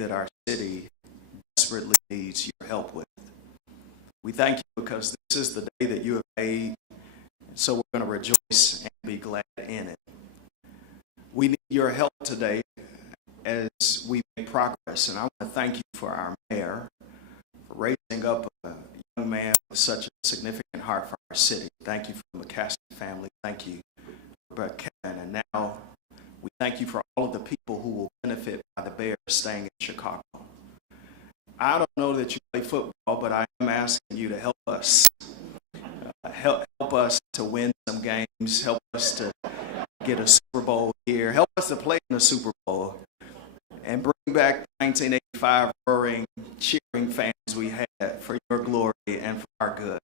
that our city desperately needs your help with. We thank you because this is the day that you have made, so we're going to rejoice and be glad in it. We need your help today as we make progress, and I want to thank you for our mayor for raising up a young man with such a significant heart for our city. Thank you for the McCaskey family. Thank you for Kevin, and now we thank you for all of the people who will benefit by the Bears staying in Chicago. I don't know that you play football, but I am asking you to help us. Help us to win some games. Help us to get a Super Bowl here. Help us to play in the Super Bowl and bring back the 1985 roaring, cheering fans we had for your glory and for our good.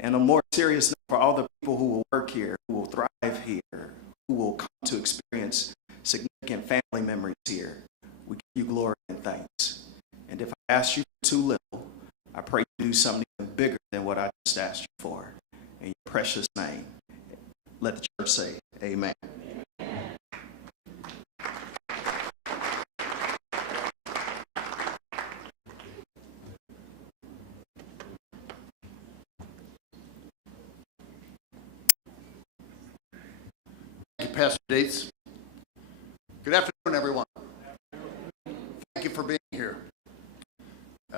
And a more serious note, for all the people who will work here, who will thrive here, who will come to experience significant family memories here, we give you glory and thanks. And if I ask you for too little, I pray you do something even bigger than what I just asked you for. In your precious name, let the church say amen. Thank you, Pastor Dates. Good afternoon, everyone. Thank you for being here.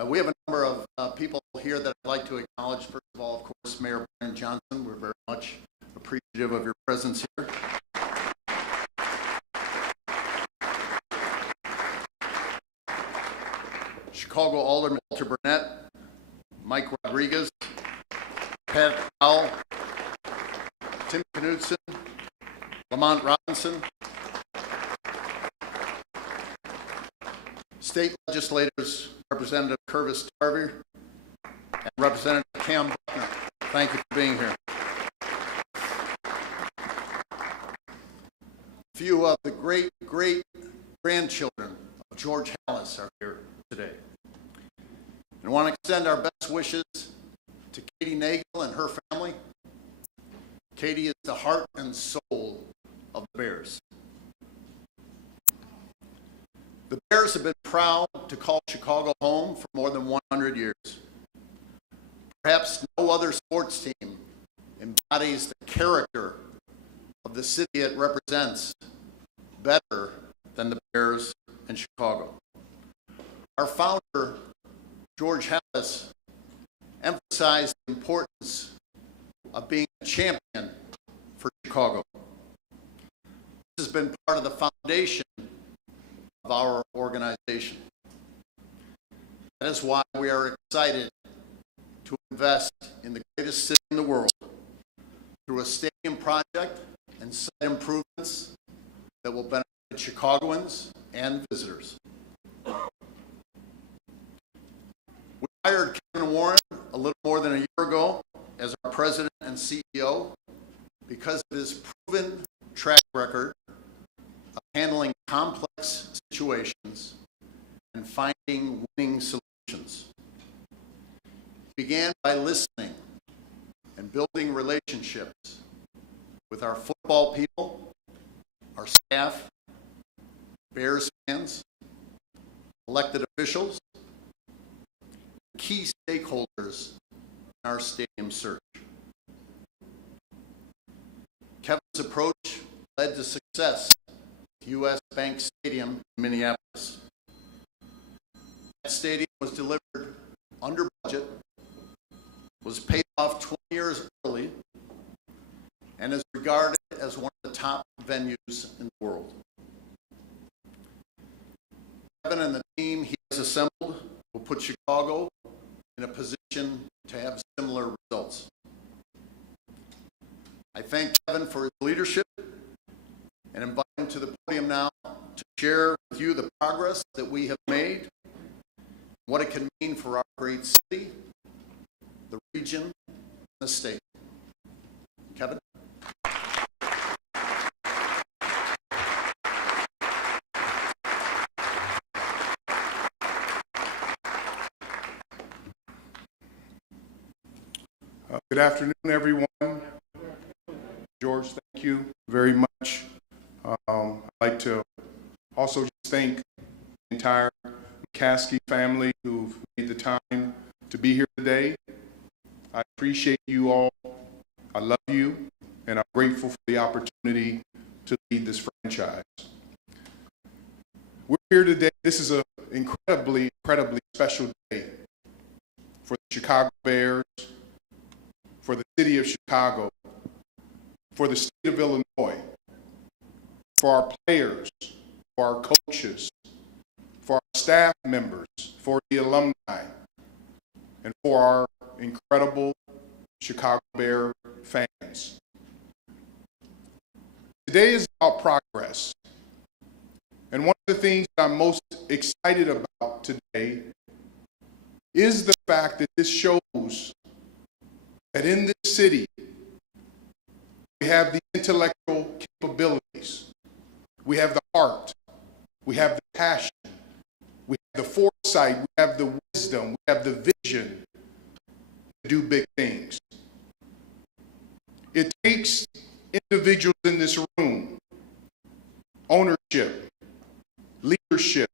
We have a number of people here that I'd like to acknowledge. First of all, of course, Mayor Brian Johnson. We're very much appreciative of your presence here. Chicago Alderman Walter Burnett, Mike Rodriguez, Pat Powell, Tim Knudsen, Lamont Robinson, state legislators, Representative Curvis Tarvey, and Representative Cam Buckner. Thank you for being here. A few of the great-great-grandchildren of George Hallis are here today. And I want to extend our best wishes to Katie Nagel and her family. Katie is the heart and soul of the Bears. The Bears have been proud to call Chicago home for more than 100 years. Perhaps no other sports team embodies the character of the city it represents better than the Bears in Chicago. Our founder, George Hallis, emphasized the importance of being a champion for Chicago. This has been part of the foundation of our organization. That is why we are excited to invest in the greatest city in the world through a stadium project and site improvements that will benefit Chicagoans and visitors. We hired Kevin Warren a little more than a year ago as our president and CEO because of his proven track record of handling complex situations and finding winning solutions. He began by listening and building relationships with our football people, our staff, Bears fans, elected officials, key stakeholders in our stadium search. Kevin's approach led to success at U.S. Bank Stadium in Minneapolis. That stadium was delivered under budget, was paid off 20 years early, and is regarded as one of the top venues in the world. Kevin and the team he has assembled will put Chicago in a position to have similar results. I thank Kevin for his leadership and invite him to the podium now to share with you the progress that we have made, what it can mean for our great city, the region, and the state. Kevin? Good afternoon, everyone. George, thank you very much. I'd like to also just thank the entire Caskey family who've made the time to be here today. I appreciate you all. I love you, and I'm grateful for the opportunity to lead this franchise. We're here today. This is an incredibly special day for the Chicago Bears, for the city of Chicago, for the state of Illinois, for our players, for our coaches, for our staff members, for the alumni, and for our incredible Chicago Bear fans. Today is about progress. And one of the things that I'm most excited about today is the fact that this shows that in this city, we have the intellectual capabilities, we have the heart, we have the passion, we have the foresight, we have the wisdom, we have the vision to do big things. It takes individuals in this room, ownership, leadership,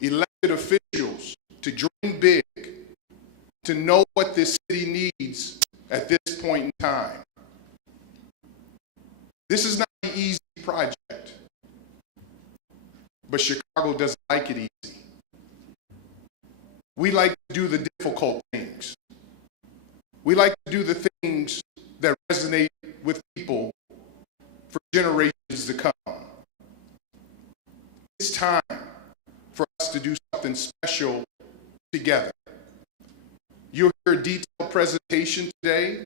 elected officials, to dream big, to know what this city needs at this point in time. This is not an easy project, but Chicago doesn't like it easy. We like to do the difficult things. We like to do the things that resonate with people for generations to come. It's time for us to do something special together. You'll hear a detailed presentation today,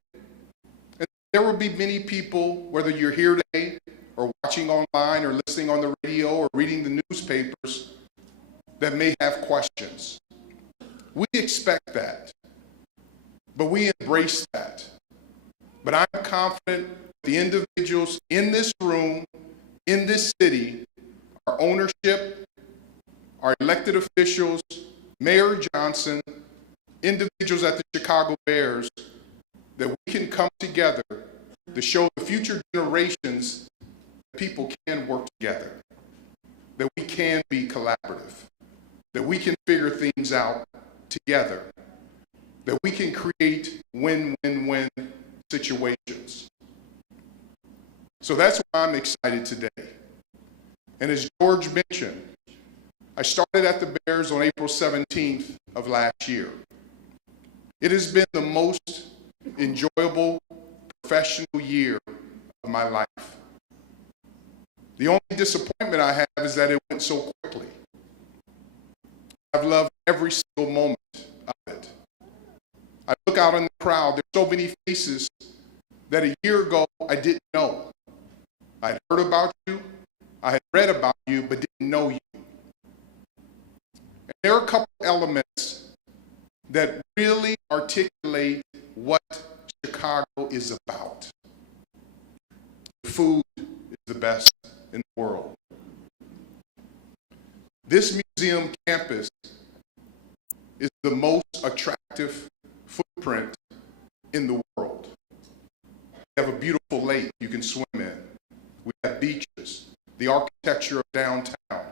and there will be many people, whether you're here today or watching online or listening on the radio or reading the newspapers, that may have questions. We expect that, but we embrace that. But I'm confident the individuals in this room, in this city, our ownership, our elected officials, Mayor Johnson, individuals at the Chicago Bears, that we can come together to show the future generations that people can work together, that we can be collaborative, that we can figure things out together, that we can create win-win-win situations. So that's why I'm excited today. And as George mentioned, I started at the Bears on April 17th of last year. It has been the most enjoyable professional year of my life. The only disappointment I have is that it went so quickly. I've loved every single moment of it. I look out in the crowd, there's so many faces that a year ago I didn't know. I'd heard about you, I had read about you, but didn't know you. And there are a couple elements that really articulate what Chicago is about. Food is the best in the world. This museum campus is the most attractive footprint in the world. We have a beautiful lake you can swim in. We have beaches, the architecture of downtown.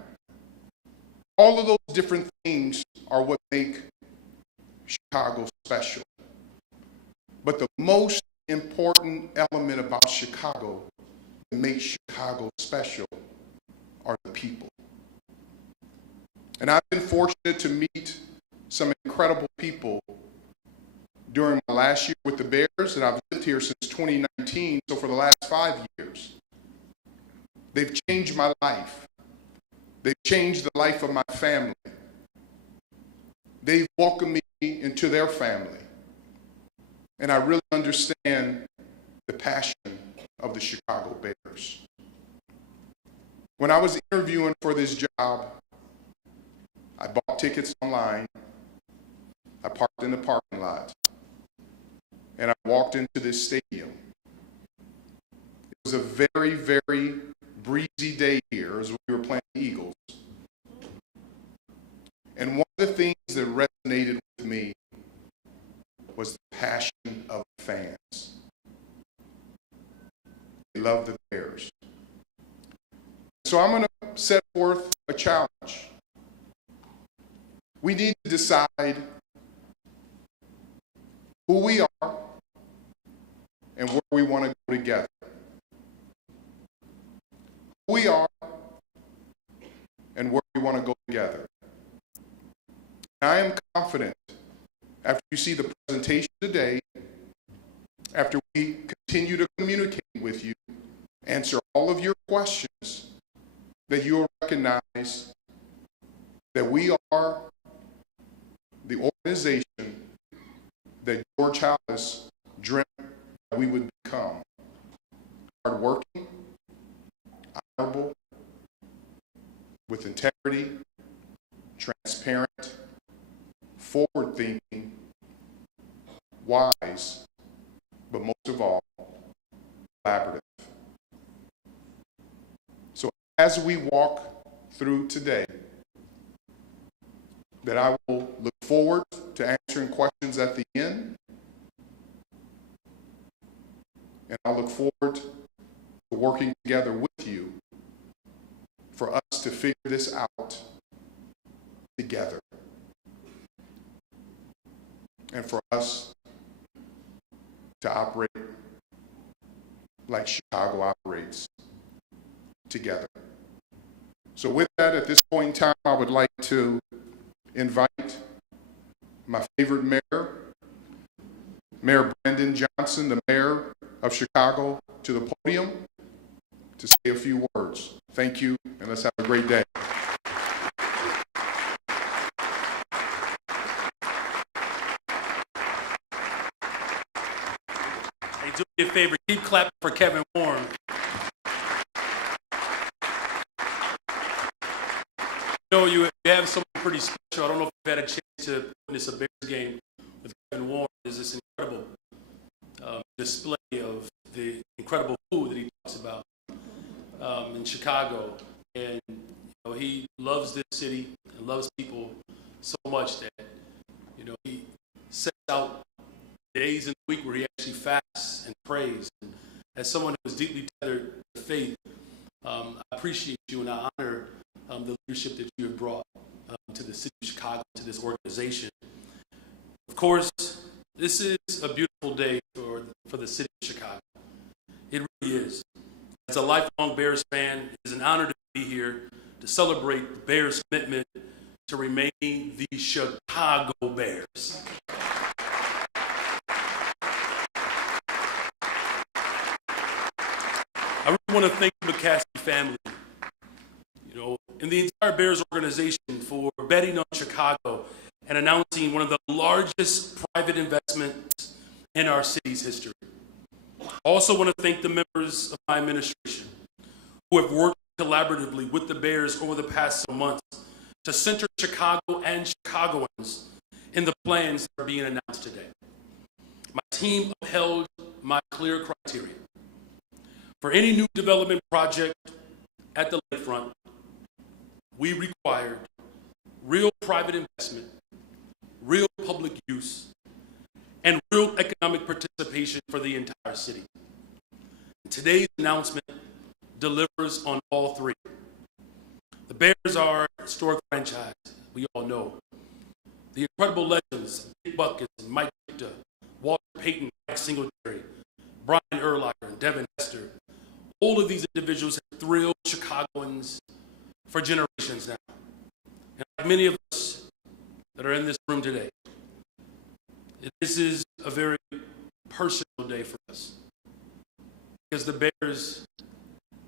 All of those different things are what make Chicago special. But the most important element about Chicago that makes Chicago special are the people. And I've been fortunate to meet some incredible people during my last year with the Bears, and I've lived here since 2019, so for the last 5 years. They've changed my life. They've changed the life of my family. They've welcomed me into their family. And I really understand the passion of the Chicago Bears. When I was interviewing for this job, I bought tickets online. I parked in the parking lot. And I walked into this stadium. It was a very, very breezy day here as we were playing the Eagles. And one of the things that resonated with me was the passion of the fans. They love the Bears. So I'm going to set forth a challenge. We need to decide who we are and where we want to go together. Who we are and where we want to go together. And I am confident, after you see the presentation today, after we continue to communicate with you, answer all of your questions, that you will recognize that we are the organization that George Hallis dreamt that we would become. Hardworking, honorable, with integrity, transparent, forward-thinking, wise, but most of all, collaborative. So as we walk through today, that I will look forward to answering questions at the end, and I look forward to working together with you for us to figure this out together, and for us to operate like Chicago operates, together. So with that, at this point in time, I would like to invite my favorite mayor, Mayor Brandon Johnson, the mayor of Chicago, to the podium to say a few words. Thank you, and let's have a great day. Hey, do me a favor, keep clapping for Kevin Warren. You know, you have something pretty special. I don't know if you've had a chance to witness a Bears game with Kevin Warren. There's this incredible display of the incredible food that he talks about in Chicago. And you know, he loves this city and loves people so much that, you know, he sets out days in the week where he actually fasts and prays. And as someone who is deeply tethered to faith, I appreciate you and I honor the leadership that you have brought to the city of Chicago, to this organization. Of course, this is a beautiful day for the city of Chicago. It really is. As a lifelong Bears fan, it is an honor to be here to celebrate the Bears' commitment to remain the Chicago Bears. I really want to thank the McCaskey family, you know, and the entire Bears organization for betting on Chicago and announcing one of the largest private investments in our city's history. I also want to thank the members of my administration who have worked collaboratively with the Bears over the past several months to center Chicago and Chicagoans in the plans that are being announced today. My team upheld my clear criteria. For any new development project at the lakefront, we required real private investment, real public use, and real economic participation for the entire city. Today's announcement delivers on all three. The Bears are a historic franchise, we all know. The incredible legends, Dick Buckets and Mike Victor, Walter Payton, Mike Singletary, Brian Urlacher, and Devin Hester. All of these individuals have thrilled Chicagoans for generations now. And like many of us that are in this room today, this is a very personal day for us. Because the Bears,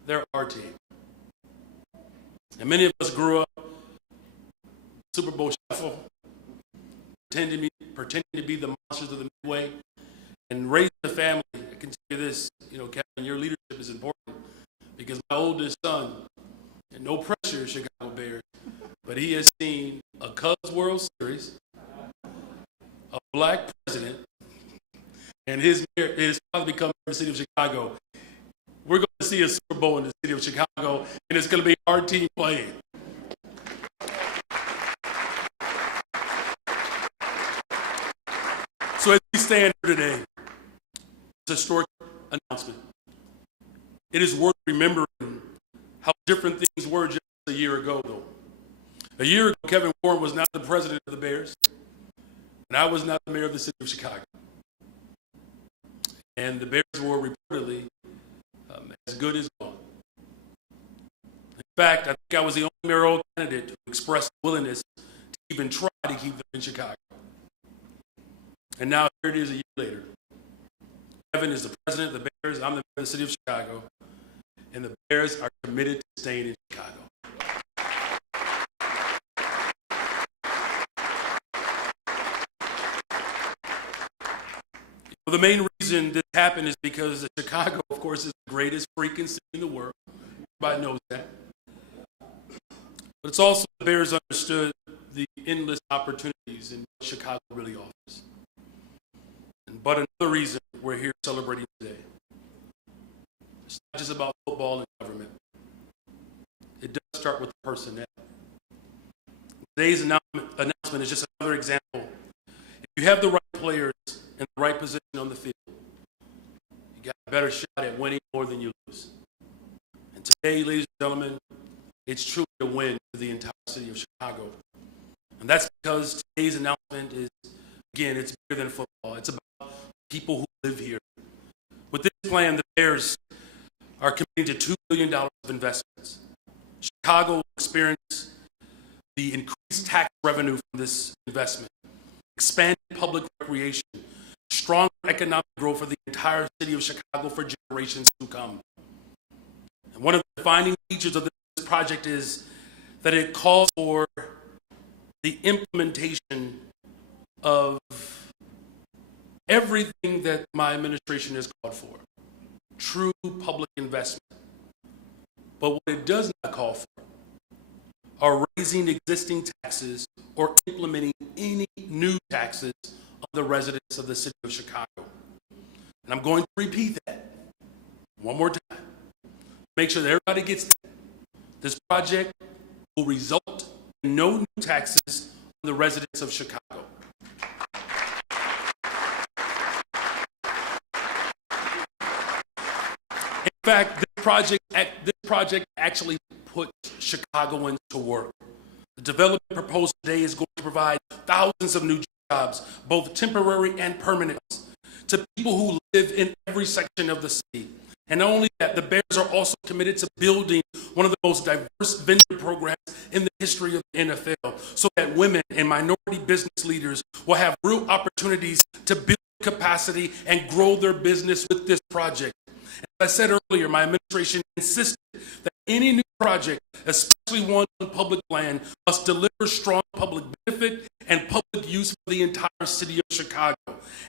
they're our team. And many of us grew up Super Bowl shuffle, pretending to be the monsters of the Midway, and raising a family. I can tell you this, you know, Kevin, your leadership is important because my oldest son, and no pressure, Chicago Bears, but he has seen a Cubs World Series, a black president, and his father become the city of Chicago. We're going to see a Super Bowl in the city of Chicago, and it's going to be our team playing. So as we stand here today, it's a historic announcement. It is worth remembering how different things were just a year ago, though. A year ago, Kevin Warren was not the president of the Bears, and I was not the mayor of the city of Chicago. And the Bears were reportedly as good as gone. In fact, I think I was the only mayoral candidate who expressed willingness to even try to keep them in Chicago. And now here it is a year later. Kevin is the president of the Bears, I'm the mayor of the city of Chicago, and the Bears are committed to staying in Chicago. Well, the main reason this happened is because Chicago, of course, is the greatest freaking city in the world. Everybody knows that. But it's also the Bears understood the endless opportunities in what Chicago really offers. But another reason we're here celebrating today. It's not just about football and government. It does start with the personnel. Today's announcement is just another example. If you have the right players in the right position on the field, you got a better shot at winning more than you lose. And today, ladies and gentlemen, it's truly a win for the entire city of Chicago. And that's because today's announcement is, again, it's bigger than football. It's about people who live here. With this plan, the Bears are committing to $2 billion of investments. Chicago will experience the increased tax revenue from this investment, expanded public recreation, stronger economic growth for the entire city of Chicago for generations to come. And one of the defining features of this project is that it calls for the implementation of everything that my administration has called for, true public investment. But what it does not call for are raising existing taxes or implementing any new taxes on the residents of the city of Chicago. And I'm going to repeat that one more time. Make sure that everybody gets that. This project will result in no new taxes on the residents of Chicago. In fact, this project actually puts Chicagoans to work. The development proposed today is going to provide thousands of new jobs, both temporary and permanent, to people who live in every section of the city. And not only that, the Bears are also committed to building one of the most diverse vendor programs in the history of the NFL, so that women and minority business leaders will have real opportunities to build capacity and grow their business with this project. As I said earlier, my administration insisted that any new project, especially one on public land, must deliver strong public benefit and public use for the entire city of Chicago.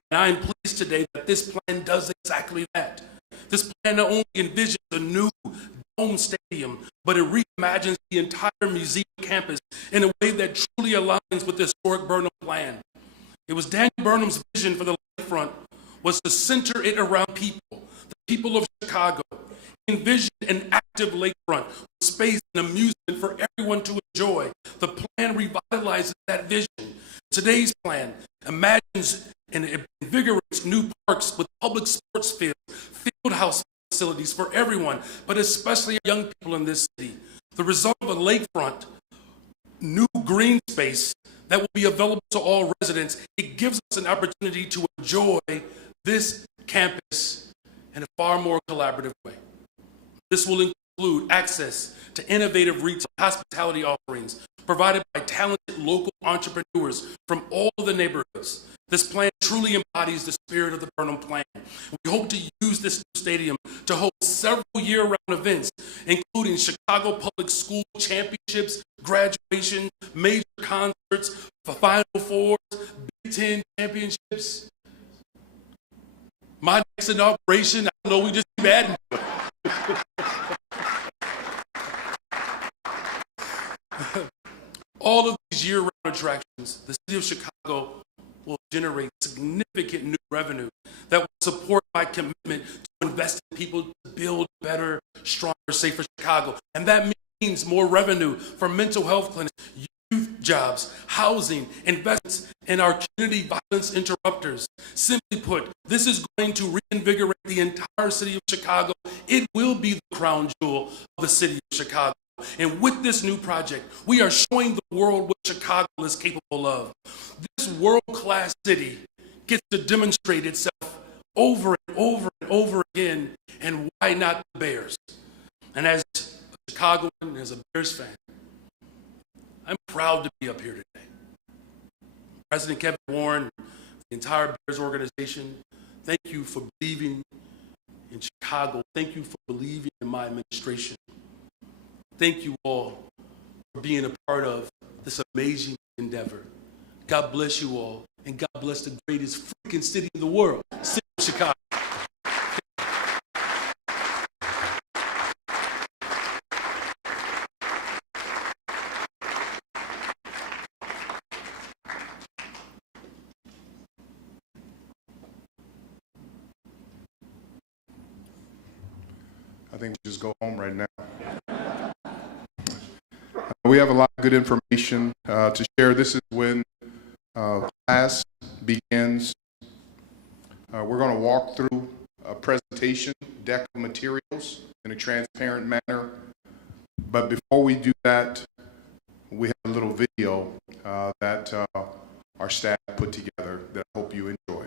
And I am pleased today that this plan does exactly that. This plan not only envisions a new dome stadium, but it reimagines the entire museum campus in a way that truly aligns with the historic Burnham plan. It was Daniel Burnham's vision for the lakefront was to center it around people, the people of Chicago. He envisioned an active lakefront with space and amusement for everyone to enjoy. The plan revitalizes that vision. Today's plan imagines and invigorates new parks with public sports fields, field house facilities for everyone, but especially young people in this city. The result of a lakefront, new green space that will be available to all residents, it gives us an opportunity to enjoy this campus in a far more collaborative way. This will include access to innovative retail hospitality offerings provided by talented local entrepreneurs from all of the neighborhoods. This plan truly embodies the spirit of the Burnham Plan. We hope to use this new stadium to host several year-round events, including Chicago Public School championships, graduations, major concerts, Final Fours, Big Ten championships. My next inauguration, I don't know, we just keep adding to it. All of these year-round attractions, the city of Chicago will generate significant new revenue that will support my commitment to invest in people to build better, stronger, safer Chicago. And that means more revenue for mental health clinics, youth jobs, housing, investments in our community violence interrupters. Simply put, this is going to reinvigorate the entire city of Chicago. It will be the crown jewel of the city of Chicago. And with this new project, we are showing the world what Chicago is capable of. This world-class city gets to demonstrate itself over and over and over again, and why not the Bears? And as a Chicagoan, as a Bears fan, I'm proud to be up here today. President Kevin Warren, the entire Bears organization, thank you for believing in Chicago. Thank you for believing in my administration. Thank you all for being a part of this amazing endeavor. God bless you all, and God bless the greatest freaking city in the world, city of Chicago. I think we just go home right now. We have a lot of good information to share. This is when class begins. We're going to walk through a presentation deck of materials in a transparent manner. But before we do that, we have a little video that our staff put together that I hope you enjoy.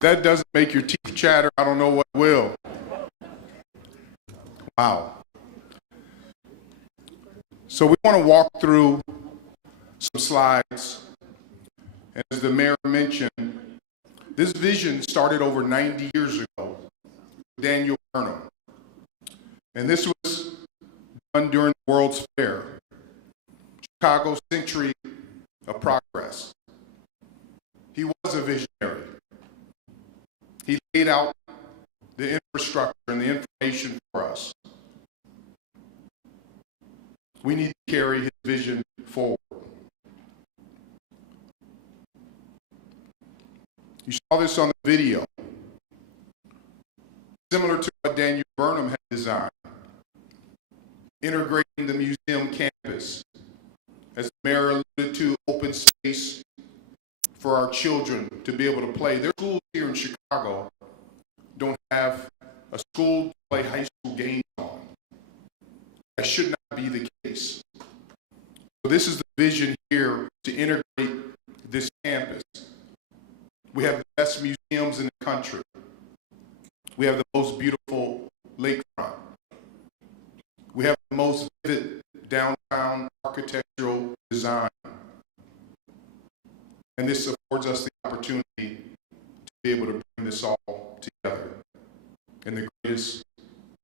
That doesn't make your teeth chatter, I don't know what will. Wow. So we want to walk through some slides. As the mayor mentioned, this vision started over 90 years ago with Daniel Burnham. And this was done during the World's Fair, Chicago's century of progress. He was a visionary. He laid out the infrastructure and the information for us. We need to carry his vision forward. You saw this on the video. Similar to what Daniel Burnham had designed, integrating the museum campus, as the mayor alluded to, open space for our children to be able to play. Their schools here in Chicago don't have a school to play high school games on. That should not be the case. So this is the vision here to integrate this campus. We have the best museums in the country. We have the most beautiful lakefront. We have the most vivid downtown architectural design. And this affords us the opportunity to be able to bring this all together in the greatest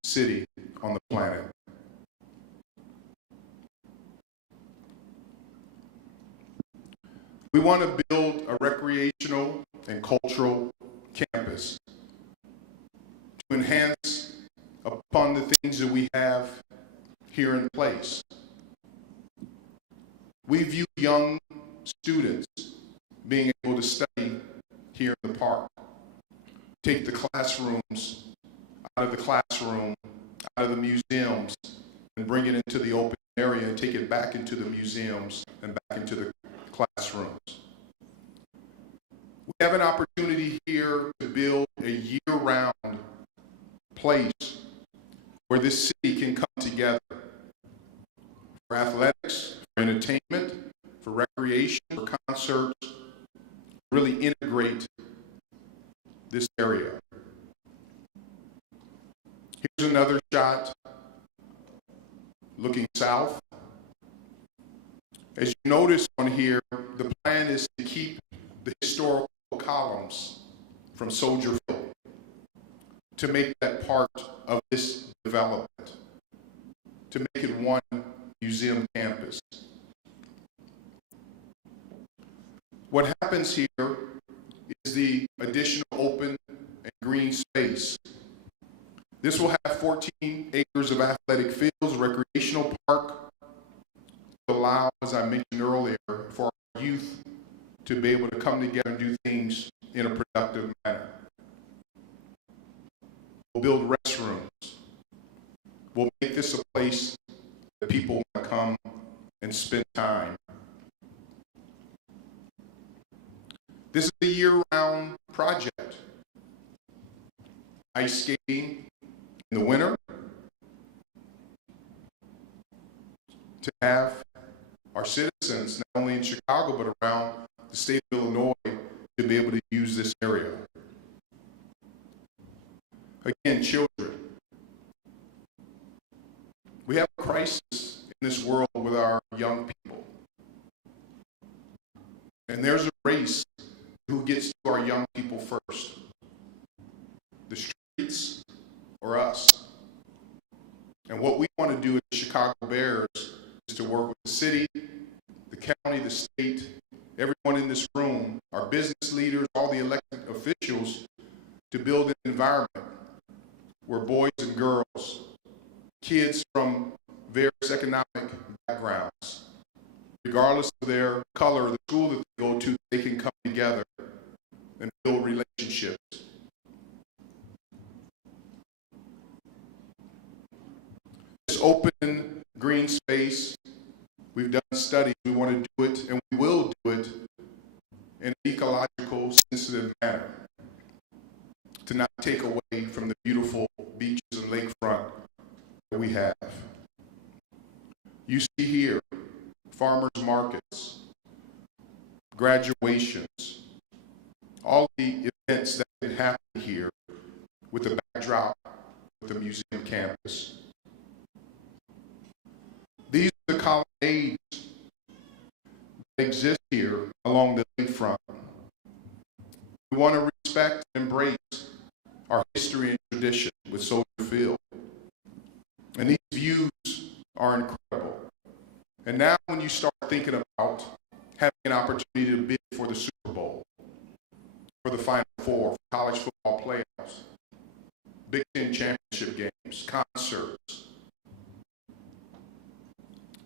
city on the planet. We want to build a recreational and cultural campus to enhance upon the things that we have here in place. We view young students being able to study here in the park, take the classrooms out of the classroom, out of the museums, and bring it into the open area and take it back into the museums and back into the classrooms. We have an opportunity here to build a year-round place where this city can come together for athletics, for entertainment, for recreation, for concerts, really integrate this area. Here's another shot looking south. As you notice on here, the plan is to keep the historical columns from Soldier Field, to make that part of this development, to make it one museum campus. What happens here is the additional open and green space. This will have 14 acres of athletic fields, recreational park, to allow, as I mentioned earlier, for our youth to be able to come together and do things in a productive manner. We'll build restrooms. We'll make this a place that people want to come and spend time. This is a year-round project. Ice skating in the winter, to have our citizens, not only in Chicago, but around the state of Illinois, to be able to use this area. Again, children. We have a crisis in this world with our young people. And there's a race who gets to our young people first. The streets or us. And what we want to do as the Chicago Bears is to work with the city, the county, the state, everyone in this room, our business leaders, all the elected officials, to build an environment where boys and girls, kids from various economic backgrounds, regardless of their color or the school that they go to, they can come together and build relationships. This open green space, we've done studies, we want to do it, and we will do it in an ecological, sensitive manner, to not take away from the beautiful beaches and lakefront that we have. You see here, farmers markets, graduations, all the events that can happen here with the backdrop of the museum campus. These are the colonnades that exist here along the lakefront. We want to respect and embrace our history and tradition with Soldier Field. And these views are incredible. And now when you start thinking about having an opportunity to bid for the Super Bowl, for the Final Four, for college football playoffs, Big Ten championship games, concerts,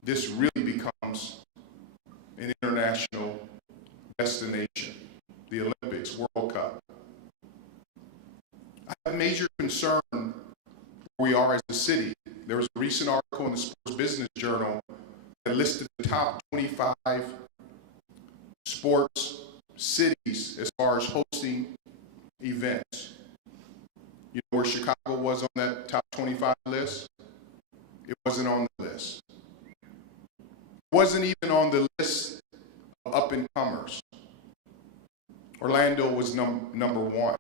this really becomes an international destination, the Olympics, World Cup. I have major concern where we are as a city. There was a recent article in the Sports Business Journal that listed the top 25 sports cities as far as hosting events. You know where Chicago was on that top 25 list? It wasn't on the list. It wasn't even on the list of up-and-comers. Orlando was number one.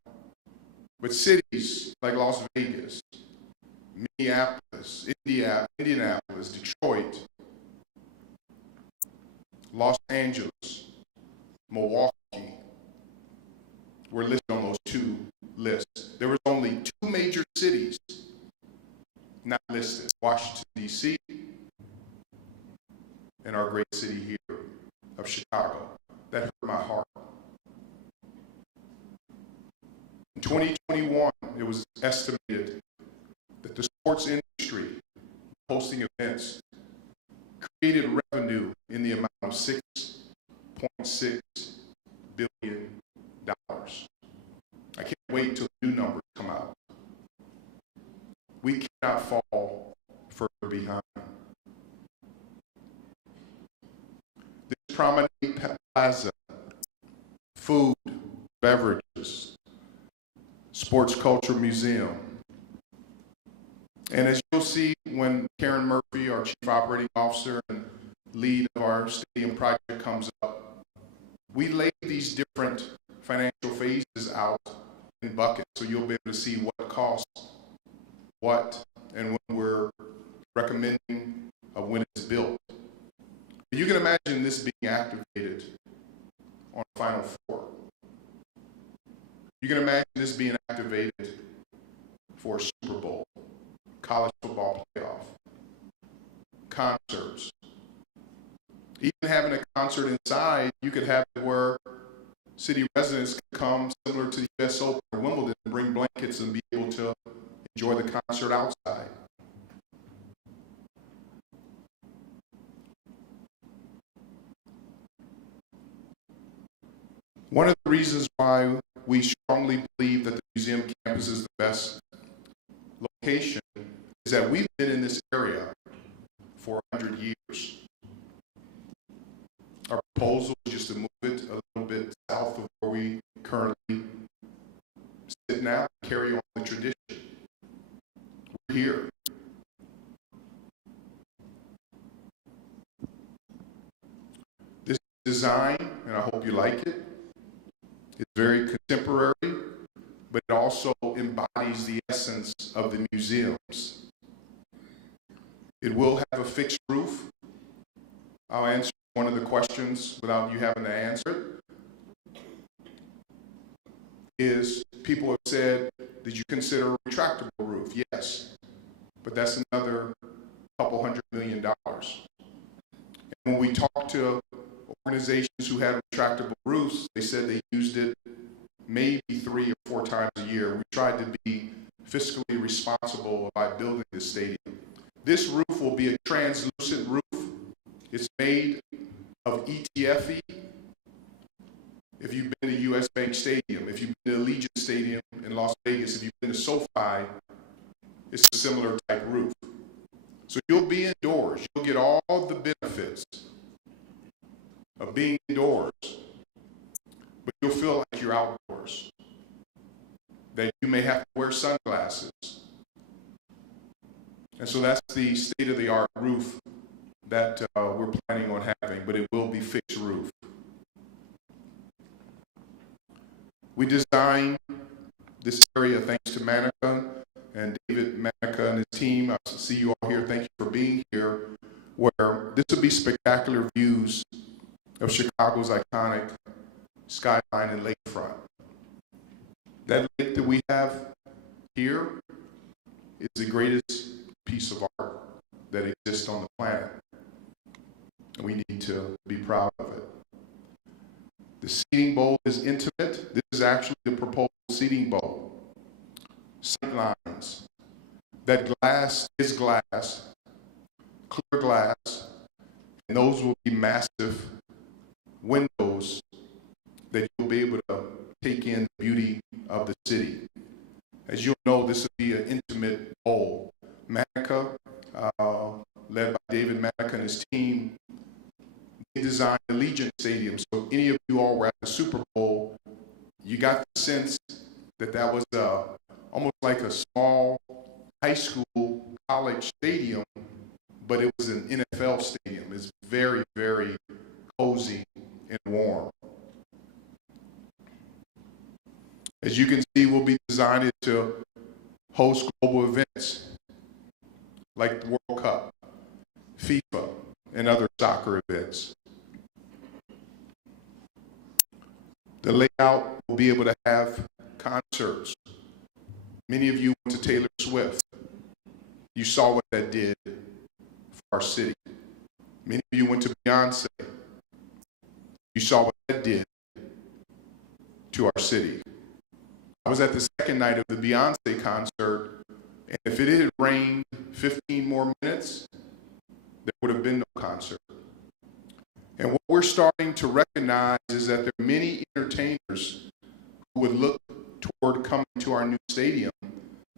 But cities like Las Vegas, Minneapolis, Indianapolis, Detroit, Los Angeles, Milwaukee were listed on those two lists. There was only two major cities not listed, Washington, D.C., and our great city here of Chicago. That hurt my heart. In 2021, it was estimated that the sports industry, hosting events, created revenue in the amount of $6.6 billion. I can't wait until the new numbers come out. We cannot fall further behind. This promenade plaza, food, beverages, sports culture museum. And as you'll see when Karen Murphy, our Chief Operating Officer and lead of our stadium project, comes up, we lay these different financial phases out in buckets so you'll be able to see what costs what and when we're recommending when it's built. You can imagine this being activated on Final Four. You can imagine this being activated for a Super Bowl, college football playoff, concerts. Even having a concert inside, you could have it where city residents can come, similar to the U.S. Open or Wimbledon, and bring blankets and be able to enjoy the concert outside. One of the reasons why we strongly believe that the museum campus is the best location is that we've been in this area for 100 years. Our proposal is just to move it a little bit south of where we currently sit now and carry on the tradition. We're here. This design, and I hope you like it, is very contemporary, but it also embodies the essence of the museums. It will have a fixed roof. I'll answer one of the questions without you having to answer it. Is people have said, did you consider a retractable roof? Yes, but that's another couple $100 million. And when we talk to organizations who had retractable roofs, they said they used it maybe 3 or 4 times a year. We tried to be fiscally responsible by building this stadium. This roof will be a translucent roof. It's made of ETFE. If you've been to US Bank Stadium, if you've been to Allegiant Stadium in Las Vegas, if you've been to SoFi, it's a similar type roof. So you'll be indoors. You'll get all the benefits of being indoors, but you'll feel like you're outdoors. That you may have to wear sunglasses. And so that's the state-of-the-art roof that we're planning on having, but it will be fixed roof. We designed this area thanks to Manica and David Manica and his team. I see you all here. Thank you for being here. Where this will be spectacular views of Chicago's iconic skyline and lakefront. That lake that we have here is the greatest piece of art that exists on the planet. And we need to be proud of it. The seating bowl is intimate. This is actually the proposed seating bowl. Sight lines. That glass is glass, clear glass, And those will be massive windows that you'll be able to take in the beauty of the city. As you'll know, this will be an intimate bowl. Manica, led by David Manica and his team, they designed the Legion Stadium. So if any of you all were at the Super Bowl, you got the sense that that was almost like a small high school, college stadium, but it was an NFL stadium. It's very, very cozy and warm. As you can see, we'll be designed to host global events like the World Cup, FIFA, and other soccer events. The layout will be able to have concerts. Many of you went to Taylor Swift. You saw what that did for our city. Many of you went to Beyonce. You saw what that did to our city. I was at the second night of the Beyonce concert, and if it had rained 15 more minutes, there would have been no concert. And what we're starting to recognize is that there are many entertainers who would look toward coming to our new stadium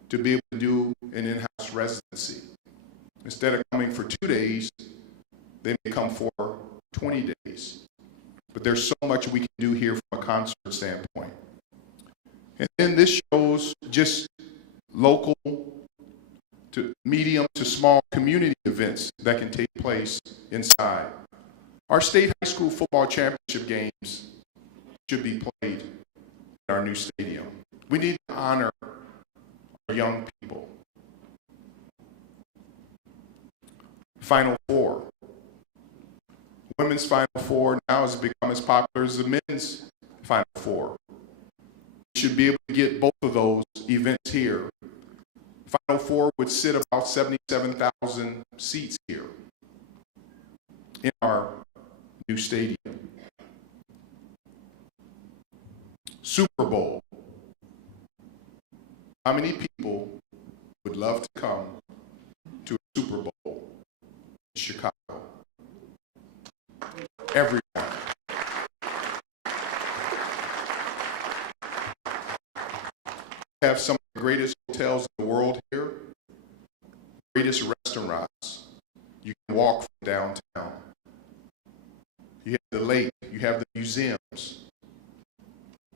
to be able to do an in-house residency. Instead of coming for 2 days, they may come for 20 days. But there's so much we can do here from a concert standpoint. And then this shows just local to medium to small community events that can take place inside. Our state high school football championship games should be played in our new stadium. We need to honor our young people. Final Four. Women's Final Four now has become as popular as the men's Final Four. We should be able to get both of those events here. Final Four would sit about 77,000 seats here in our new stadium. Super Bowl. How many people would love to come to a Super Bowl in Chicago? Everyone. We have some of the greatest hotels in the world here, greatest restaurants. You can walk from downtown. You have the lake, you have the museums.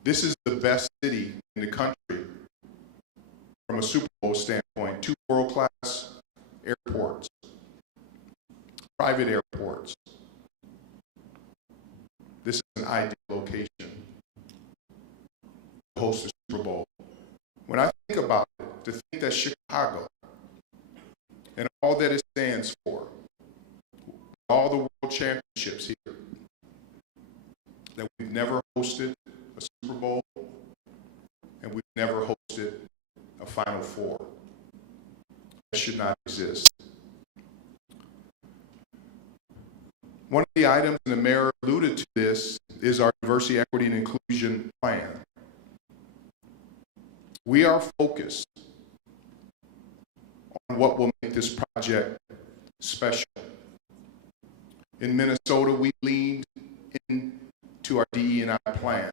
This is the best city in the country from a Super Bowl standpoint. 2 world-class airports, private airports. This is an ideal location to host the Super Bowl. When I think about it, to think that Chicago and all that it stands for, all the world championships here, that we've never hosted a Super Bowl and we've never hosted a Final Four. That should not exist. One of the items, and the mayor alluded to this, is our diversity, equity, and inclusion plan. We are focused on what will make this project special. In Minnesota, we leaned into our DE&I plan.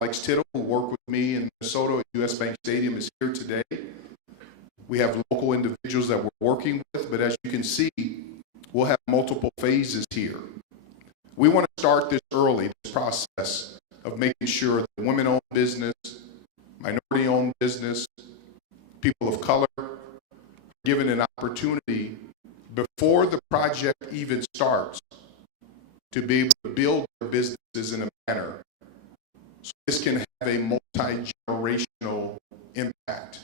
Alex Tittle, who worked with me in Minnesota at US Bank Stadium, is here today. We have local individuals that we're working with, but as you can see, we'll have multiple phases here. We want to start this early, this process of making sure that women-owned business, minority-owned business, people of color are given an opportunity before the project even starts to be able to build their businesses in a manner so this can have a multi-generational impact.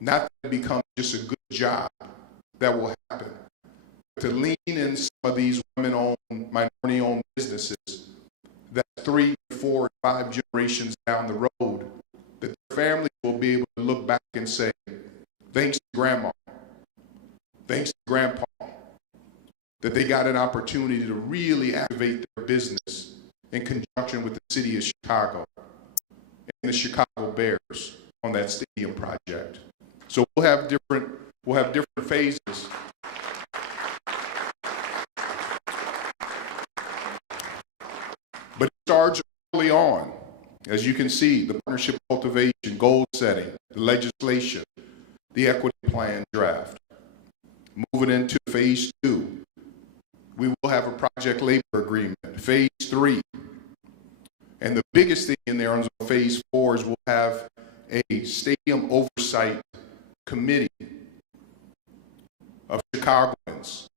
Not that it becomes just a good job that will happen, but to lean in some of these women-owned, minority-owned businesses that 3, 4, 5 generations down the road, that their families will be able to look back and say, thanks to Grandma, thanks to Grandpa, that they got an opportunity to really activate their business in conjunction with the city of Chicago and the Chicago Bears on that stadium project. So we'll have different phases. But it starts early on. As you can see, the partnership cultivation, goal setting, the legislation, the equity plan draft. Moving into phase 2, we will have a project labor agreement. Phase 3, and the biggest thing in there on phase 4 is we'll have a stadium oversight committee of Chicagoans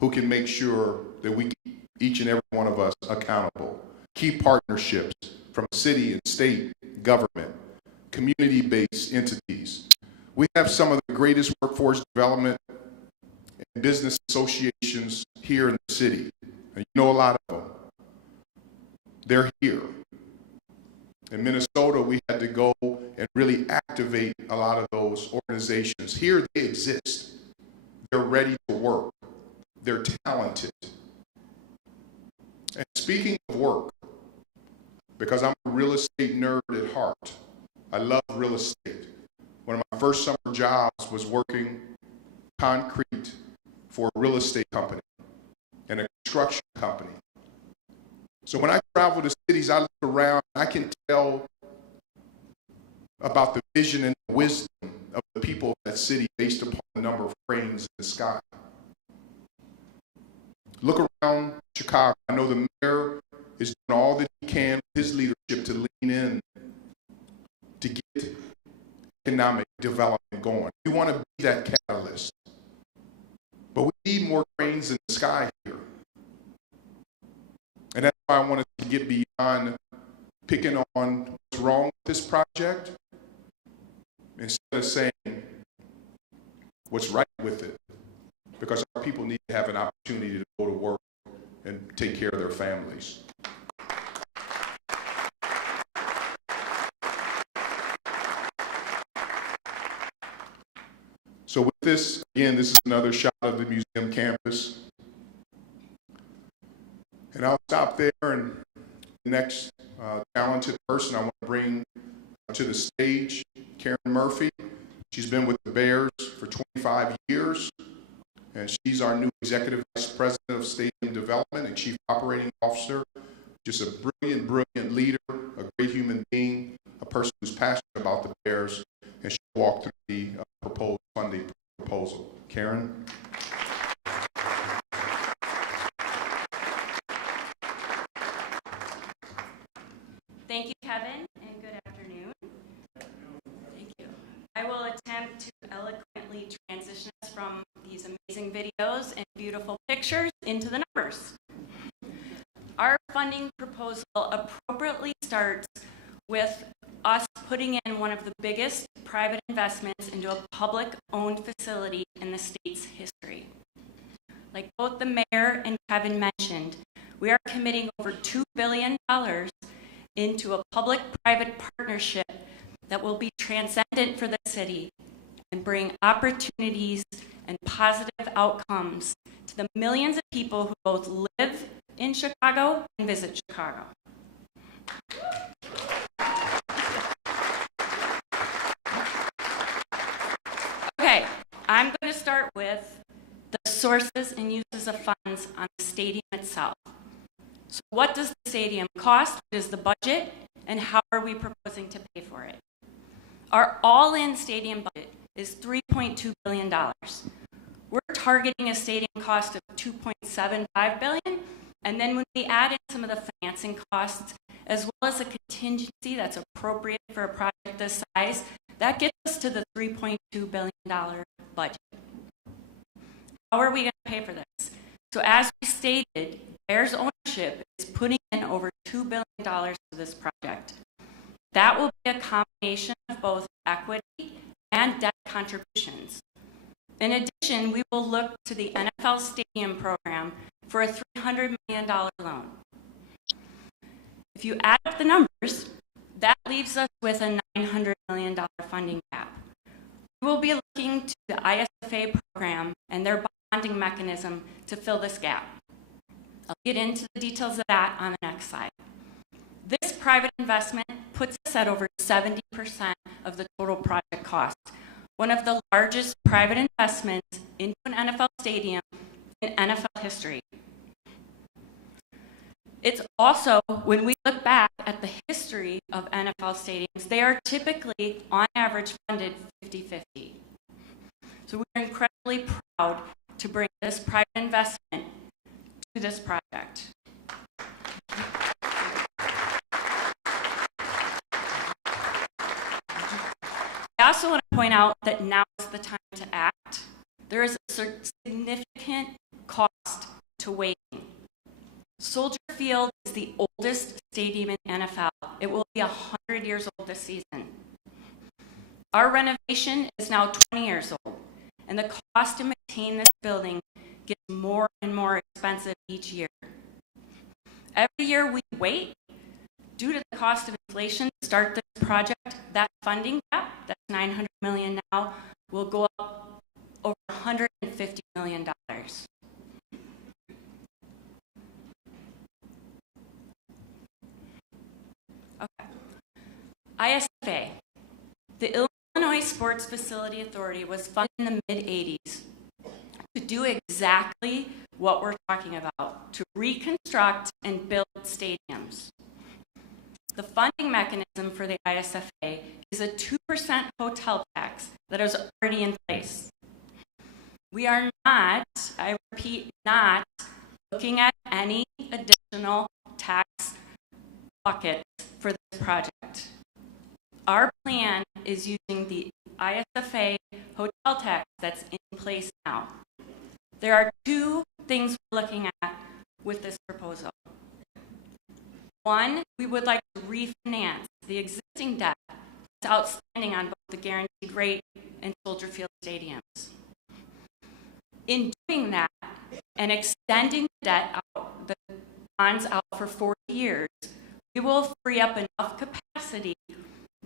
who can make sure that we keep each and every one of us accountable. Key partnerships from city and state government, community-based entities. We have some of the greatest workforce development and business associations here in the city. And you know a lot of them. They're here. In Minnesota, we had to go and really activate a lot of those organizations. Here they exist. They're ready to work. They're talented. And speaking of work, because I'm a real estate nerd at heart, I love real estate. One of my first summer jobs was working concrete for a real estate company and a construction company. So when I travel to cities, I look around, I can tell about the vision and the wisdom of the people of that city based upon the number of cranes in the sky. Look around Chicago. I know the mayor is doing all that he can with his leadership to lean in to get economic development going. We want to be that catalyst. But we need more cranes in the sky here. And that's why I wanted to get beyond picking on what's wrong with this project, instead of saying what's right with it. Because our people need to have an opportunity to go to work and take care of their families. So with this, again, this is another shot of the museum campus. And I'll stop there, and the next talented person I want to bring to the stage, Karen Murphy. She's been with the Bears for 25 years, and she's our new Executive Vice President of Stadium Development and Chief Operating Officer. Just a brilliant, brilliant leader, a great human being, a person who's passionate about the Bears, and she'll walk through the proposed funding proposal. Karen? Thank you, Kevin, and good afternoon. Thank you. I will attempt to eloquently transition us from these amazing videos and beautiful pictures into the numbers. Our funding proposal appropriately starts with us putting in one of the biggest private investments into a public-owned facility in the state's history. Like both the mayor and Kevin mentioned, we are committing over $2 billion into a public-private partnership that will be transcendent for the city and bring opportunities and positive outcomes to the millions of people who both live in Chicago and visit Chicago. Okay, I'm going to start with the sources and uses of funds on the stadium itself. So what does the stadium cost? What is the budget? And how are we proposing to pay for it? Our all-in stadium budget is $3.2 billion. We're targeting a stadium cost of $2.75 billion. And then when we add in some of the financing costs, as well as a contingency that's appropriate for a project this size, that gets us to the $3.2 billion budget. How are we going to pay for this? So as we stated, Bears ownership is putting in over $2 billion for this project. That will be a combination of both equity and debt contributions. In addition, we will look to the NFL Stadium program for a $300 million loan. If you add up the numbers, that leaves us with a $900 million funding gap. We will be looking to the ISFA program and their bonding mechanism to fill this gap. I'll get into the details of that on the next slide. This private investment puts us at over 70% of the total project cost, one of the largest private investments into an NFL stadium in NFL history. It's also, when we look back at the history of NFL stadiums, they are typically, on average, funded 50-50. So we're incredibly proud to bring this private investment to this project. I also want to point out that now is the time to act. There is a significant cost to waiting. Soldier Field is the oldest stadium in the NFL. It will be 100 years old this season. Our renovation is now 20 years old, and the cost to maintain this building gets more and more expensive each year. Every year we wait, due to the cost of inflation, to start this project, that funding gap, that's $900 million now, will go up over $150 million. Okay. ISFA, the Illinois Sports Facility Authority, was funded in the mid-'80s to do exactly what we're talking about, to reconstruct and build stadiums. The funding mechanism for the ISFA is a 2% hotel tax that is already in place. We are not, I repeat, not looking at any additional tax buckets for this project. Our plan is using the ISFA hotel tax that's in place now. There are two things we're looking at with this proposal. One, we would like to refinance the existing debt that's outstanding on both the guaranteed rate and Soldier Field stadiums. In doing that and extending the debt out, the bonds out for 40 years, we will free up enough capacity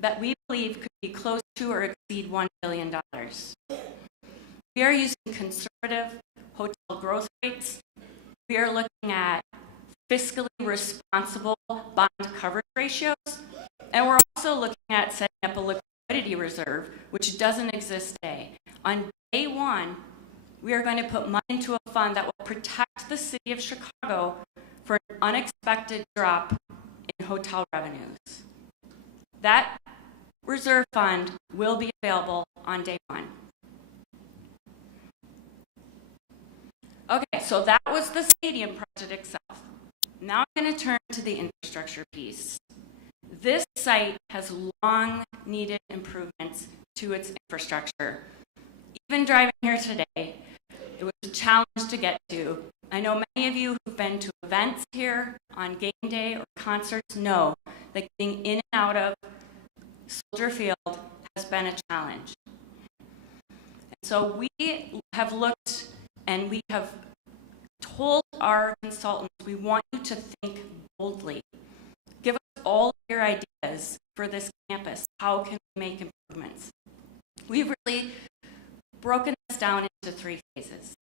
that we believe could be close to or exceed $1 billion. We are using conservative hotel growth rates. We are looking at fiscally responsible bond coverage ratios, and we're also looking at setting up a liquidity reserve, which doesn't exist today. On day one, we are going to put money into a fund that will protect the city of Chicago for an unexpected drop in hotel revenues. That reserve fund will be available on day one. Okay, so that was the stadium project itself. Now I'm going to turn to the infrastructure piece. This site has long needed improvements to its infrastructure. Even driving here today, it was a challenge to get to. I know many of you who've been to events here on game day or concerts know that getting in and out of Soldier Field has been a challenge. And so we have looked and we have told our consultants, we want you to think boldly. Give us all your ideas for this campus. How can we make improvements? We've really broken this down into 3 phases.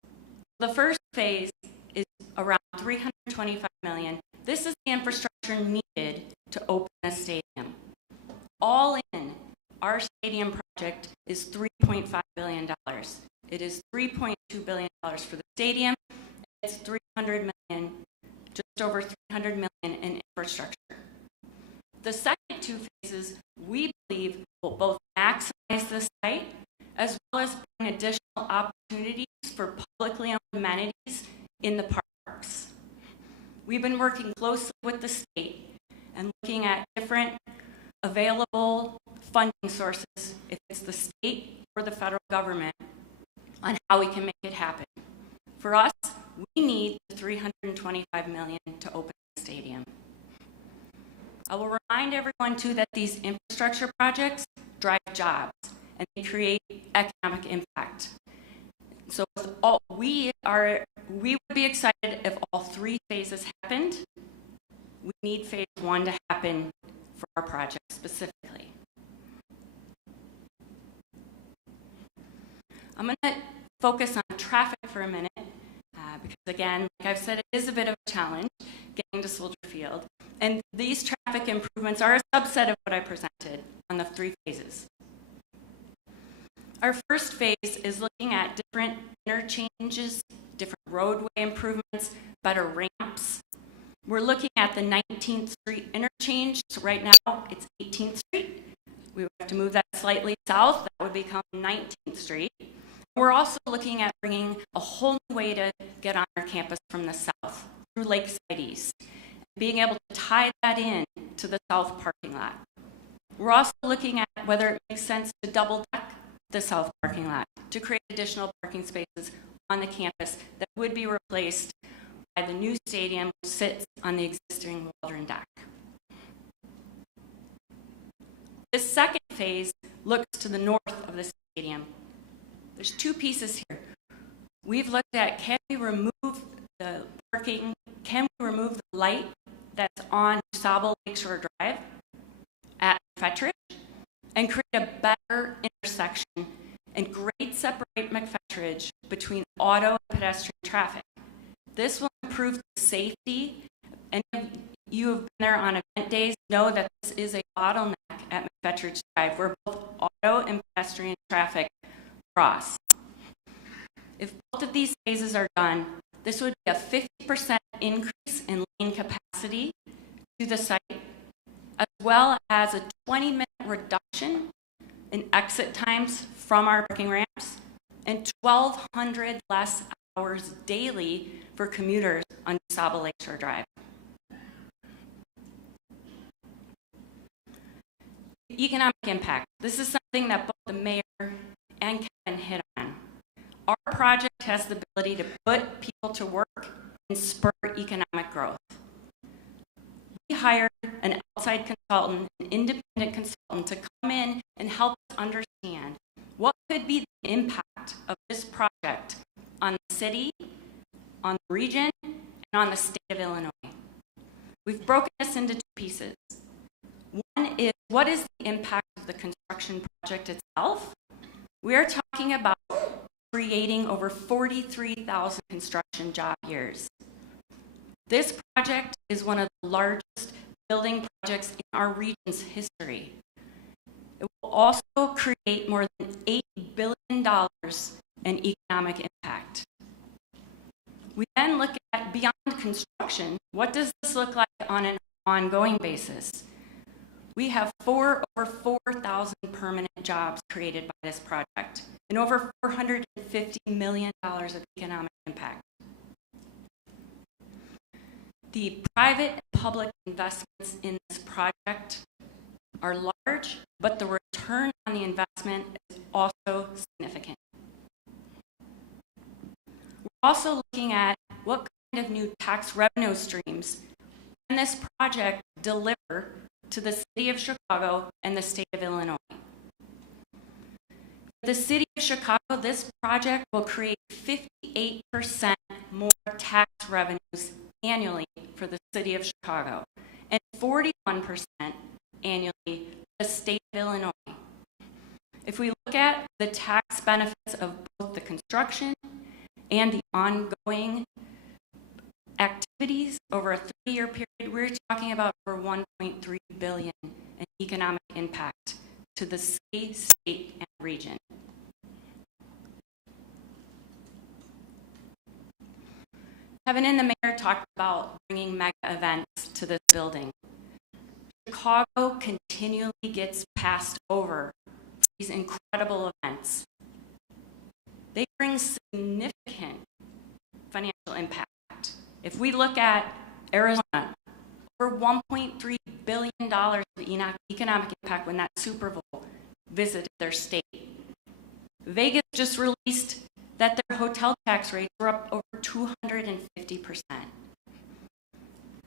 The first phase is around $325 million. This is the infrastructure needed to open a stadium. All in, our stadium project is $3.5 billion. It is $3.2 billion for the stadium. It's $300 million, just over $300 million in infrastructure. The second 2 phases, we believe, will both maximize the site as well as bring additional opportunities for publicly owned amenities in the parks. We've been working closely with the state and looking at different available funding sources, if it's the state or the federal government, on how we can make it happen. For us, we need the $325 million to open the stadium. I will remind everyone, too, that these infrastructure projects drive jobs and they create economic impact. So we would be excited if all 3 phases happened. We need phase 1 to happen for our project specifically. I'm going to focus on traffic for a minute because, again, like I've said, it is a bit of a challenge getting to Soldier Field. And these traffic improvements are a subset of what I presented on the 3 phases. Our first phase is looking at different interchanges, different roadway improvements, better ramps. We're looking at the 19th Street interchange. So right now it's 18th Street. We would have to move that slightly south. That would become 19th Street. We're also looking at bringing a whole new way to get on our campus from the south through Lakeside East, being able to tie that in to the south parking lot. We're also looking at whether it makes sense to double deck the south parking lot to create additional parking spaces on the campus that would be replaced by the new stadium, which sits on the existing Waldron deck. This second phase looks to the north of the stadium. There's two pieces here. We've looked at, can we remove the parking, can we remove the light that's on Sabo Lakeshore Drive at McFetridge and create a better intersection and grade separate McFetridge between auto and pedestrian traffic. This will improve the safety, and if you have been there on event days, know that this is a bottleneck at McFetridge Drive where both auto and pedestrian traffic cross. If both of these phases are done, this would be a 50% increase in lane capacity to the site, as well as a 20-minute reduction in exit times from our parking ramps and 1,200 less hours daily for commuters on Sabo Lakeshore Drive. Economic impact. This is something that both the mayor and Kevin hit on. Our project has the ability to put people to work and spur economic growth. We hired an outside consultant, an independent consultant, to come in and help us understand what could be the impact of this project on the city, on the region, and on the state of Illinois. We've broken this into two pieces. One is, what is the impact of the construction project itself? We are talking about creating over 43,000 construction job years. This project is one of the largest building projects in our region's history. It will also create more than $8 billion in economic impact. We then look at beyond construction. What does this look like on an ongoing basis? We have over 4,000 permanent jobs created by this project and over $450 million of economic impact. The private and public investments in this project are large, but the return on the investment is also significant. We're also looking at what kind of new tax revenue streams can this project deliver to the city of Chicago and the state of Illinois. For the city of Chicago, this project will create 58% more tax revenues annually for the city of Chicago and 41% annually for the state of Illinois. If we look at the tax benefits of both the construction and the ongoing activities over a 3-year period, we're talking about over $1.3 billion in economic impact to the city, state, and region. Kevin and the mayor talked about bringing mega events to this building. Chicago continually gets passed over for these incredible events. They bring significant financial impact. If we look at Arizona, over $1.3 billion of economic impact when that Super Bowl visited their state. Vegas just released that their hotel tax rates were up over 250%.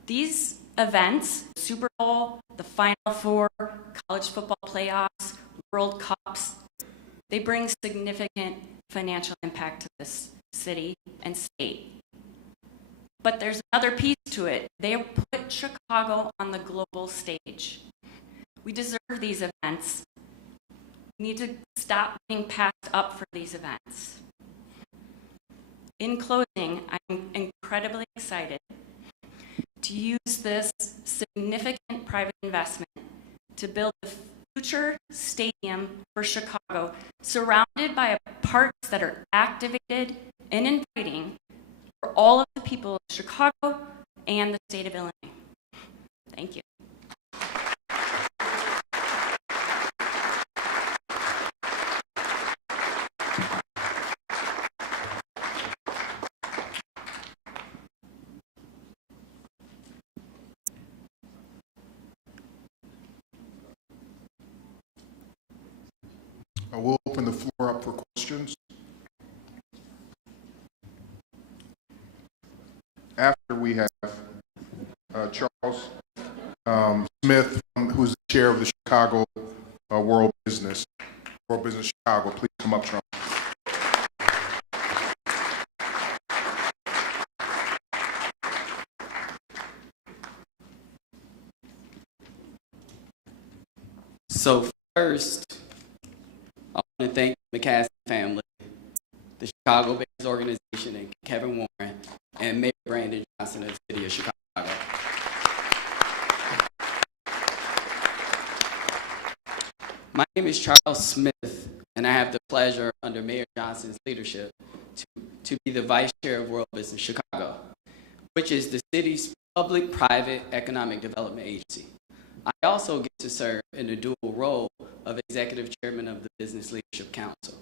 These events, Super Bowl, the Final Four, college football playoffs, World Cups, they bring significant financial impact to this city and state. But there's another piece to it. They put Chicago on the global stage. We deserve these events. We need to stop being passed up for these events. In closing, I'm incredibly excited to use this significant private investment to build a future stadium for Chicago, surrounded by parks that are activated and inviting for all of the people of Chicago and the state of Illinois. Thank you. We'll open the floor up for questions. After we have Charles Smith, who's the chair of the Chicago World Business Chicago. Please come up, Charles. So first, I want to thank the McCaskey family, the Chicago Bears organization, and Kevin Warren, and Mayor Brandon Johnson of the City of Chicago. My name is Charles Smith, and I have the pleasure, under Mayor Johnson's leadership, to be the Vice Chair of World Business Chicago, which is the city's public-private economic development agency. I also get to serve in the dual role of Executive Chairman of the Business Leadership Council.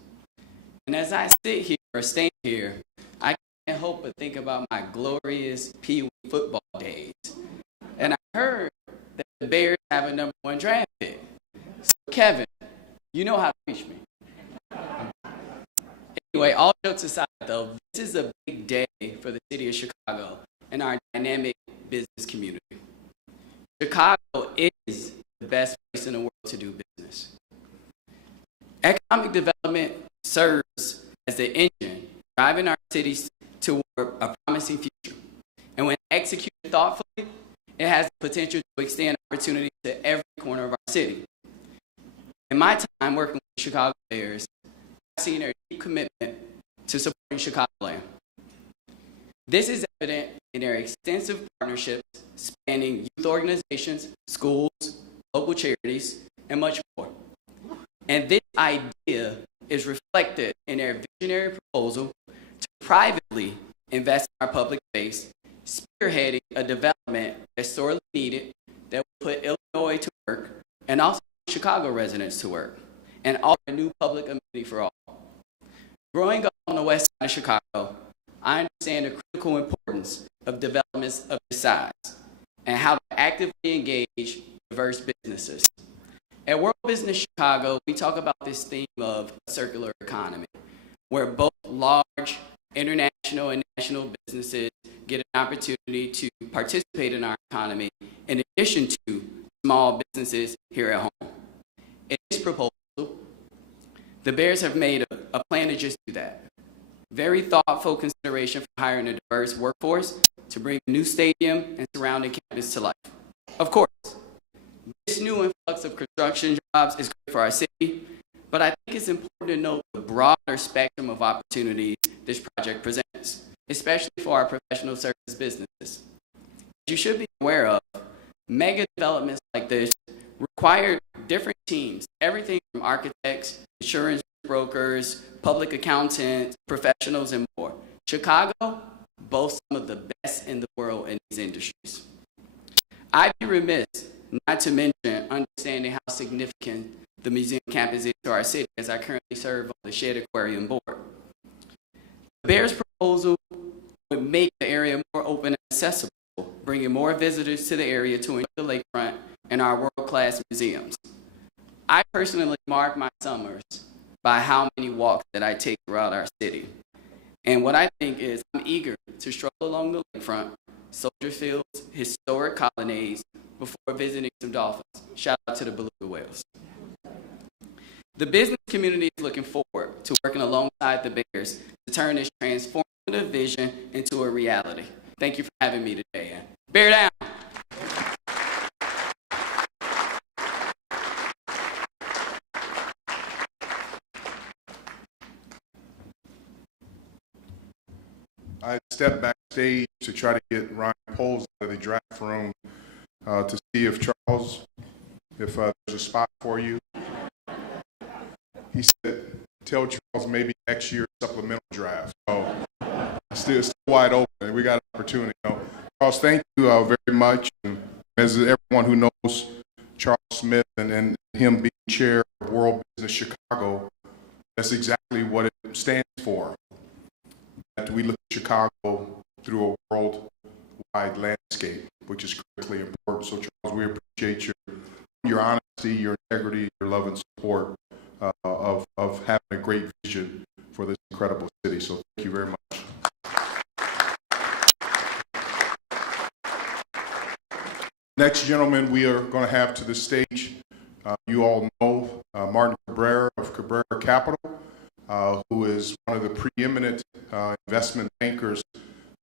And as I sit here or stand here, I can't help but think about my glorious Pee Wee football days. And I heard that the Bears have a #1 draft pick. So Kevin, you know how to reach me. Anyway, all jokes aside though, this is a big day for the city of Chicago and our dynamic business community. Chicago is the best place in the world to do business. Economic development serves as the engine driving our cities toward a promising future. And when executed thoughtfully, it has the potential to extend opportunity to every corner of our city. In my time working with the Chicago Bears, I've seen their deep commitment to supporting Chicagoland. This is evident in their extensive partnerships spanning youth organizations, schools, local charities, and much more. And this idea is reflected in their visionary proposal to privately invest in our public space, spearheading a development that's sorely needed that will put Illinois to work and also Chicago residents to work, and offer a new public amenity for all. Growing up on the west side of Chicago, I understand the critical importance of developments of this size and how to actively engage diverse businesses. At World Business Chicago, we talk about this theme of a circular economy, where both large international and national businesses get an opportunity to participate in our economy in addition to small businesses here at home. In this proposal, the Bears have made a plan to just do that. Very thoughtful consideration for hiring a diverse workforce to bring a new stadium and surrounding campus to life. Of course, this new influx of construction jobs is great for our city, but I think it's important to note the broader spectrum of opportunities this project presents, especially for our professional service businesses. As you should be aware of, mega developments like this require different teams, everything from architects, insurance brokers, public accountants, professionals, and more. Chicago boasts some of the best in the world in these industries. I'd be remiss not to mention understanding how significant the museum campus is to our city, as I currently serve on the Shedd Aquarium board. The Bears proposal would make the area more open and accessible, bringing more visitors to the area to enjoy the lakefront and our world-class museums. I personally mark my summers by how many walks that I take throughout our city. And what I think is I'm eager to stroll along the lakefront, Soldier Field's historic colonnades, before visiting some dolphins. Shout out to the beluga whales. The business community is looking forward to working alongside the Bears to turn this transformative vision into a reality. Thank you for having me today. And bear down. I stepped backstage to try to get Ryan Poles out of the draft room to see if Charles, if there's a spot for you. He said, tell Charles maybe next year supplemental draft. So it's still wide open. We got an opportunity. Charles, thank you very much. And as everyone who knows Charles Smith and him being chair of World Business Chicago, that's exactly what it stands for. That we look at Chicago through a worldwide landscape, which is critically important. So Charles, we appreciate your honesty, your integrity, your love and support of having a great vision for this incredible city. So thank you very much. Next gentleman we are going to have to the stage, you all know Martin Cabrera of Cabrera Capital, who is one of the preeminent investment bankers,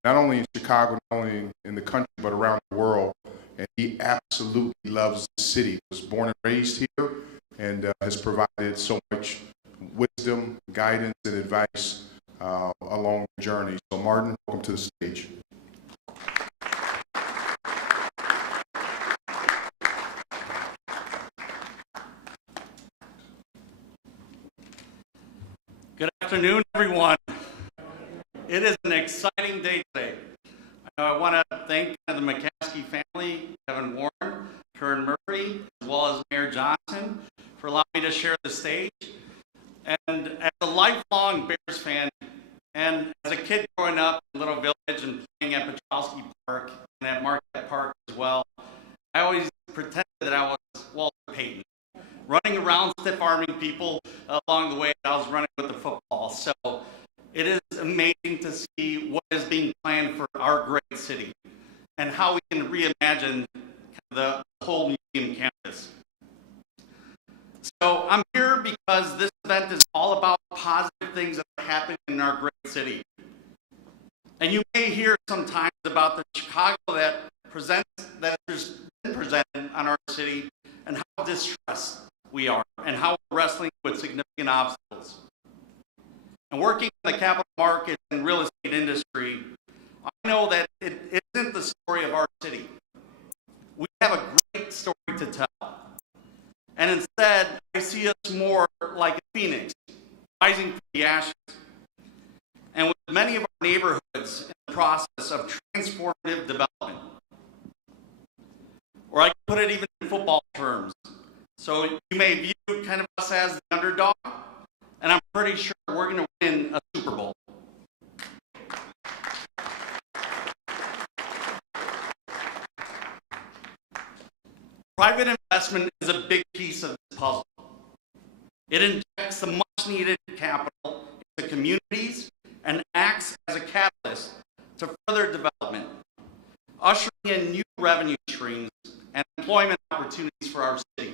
not only in Chicago, not only in the country, but around the world. And he absolutely loves the city. He was born and raised here and has provided so much wisdom, guidance, and advice along the journey. So Martin, welcome to the stage. Good afternoon, everyone. It is an exciting day today. I want to thank the McCaskey family, Kevin Warren, Karen Murray, as well as Mayor Johnson, for allowing me to share the stage. And as a lifelong Bears fan, and as a kid growing up in Little Village and playing at Petrowski Park and at Marquette Park as well, I always pretended that I was Walter Payton, running around stiff-arming people along the way. I was running with the football. So it is amazing to see what is being planned for our great city and how we can reimagine the whole museum campus. So I'm here because this event is all about positive things that are happening in our great city. And you may hear sometimes about the Chicago that has been presented on our city and how distressed we are and how we're wrestling with significant obstacles. And working in the capital markets and real estate industry, I know that it isn't the story of our city. We have a great story to tell. And instead, I see us more like a phoenix, rising from the ashes. And with many of our neighborhoods in the process of transformative development. Or I can put it even in football terms. So you may view kind of us as the underdog, and I'm pretty sure we're going to win a Super Bowl. Private investment is a big piece of this puzzle. It injects the much-needed capital into communities and acts as a catalyst to further development, ushering in new revenue streams and employment opportunities for our city.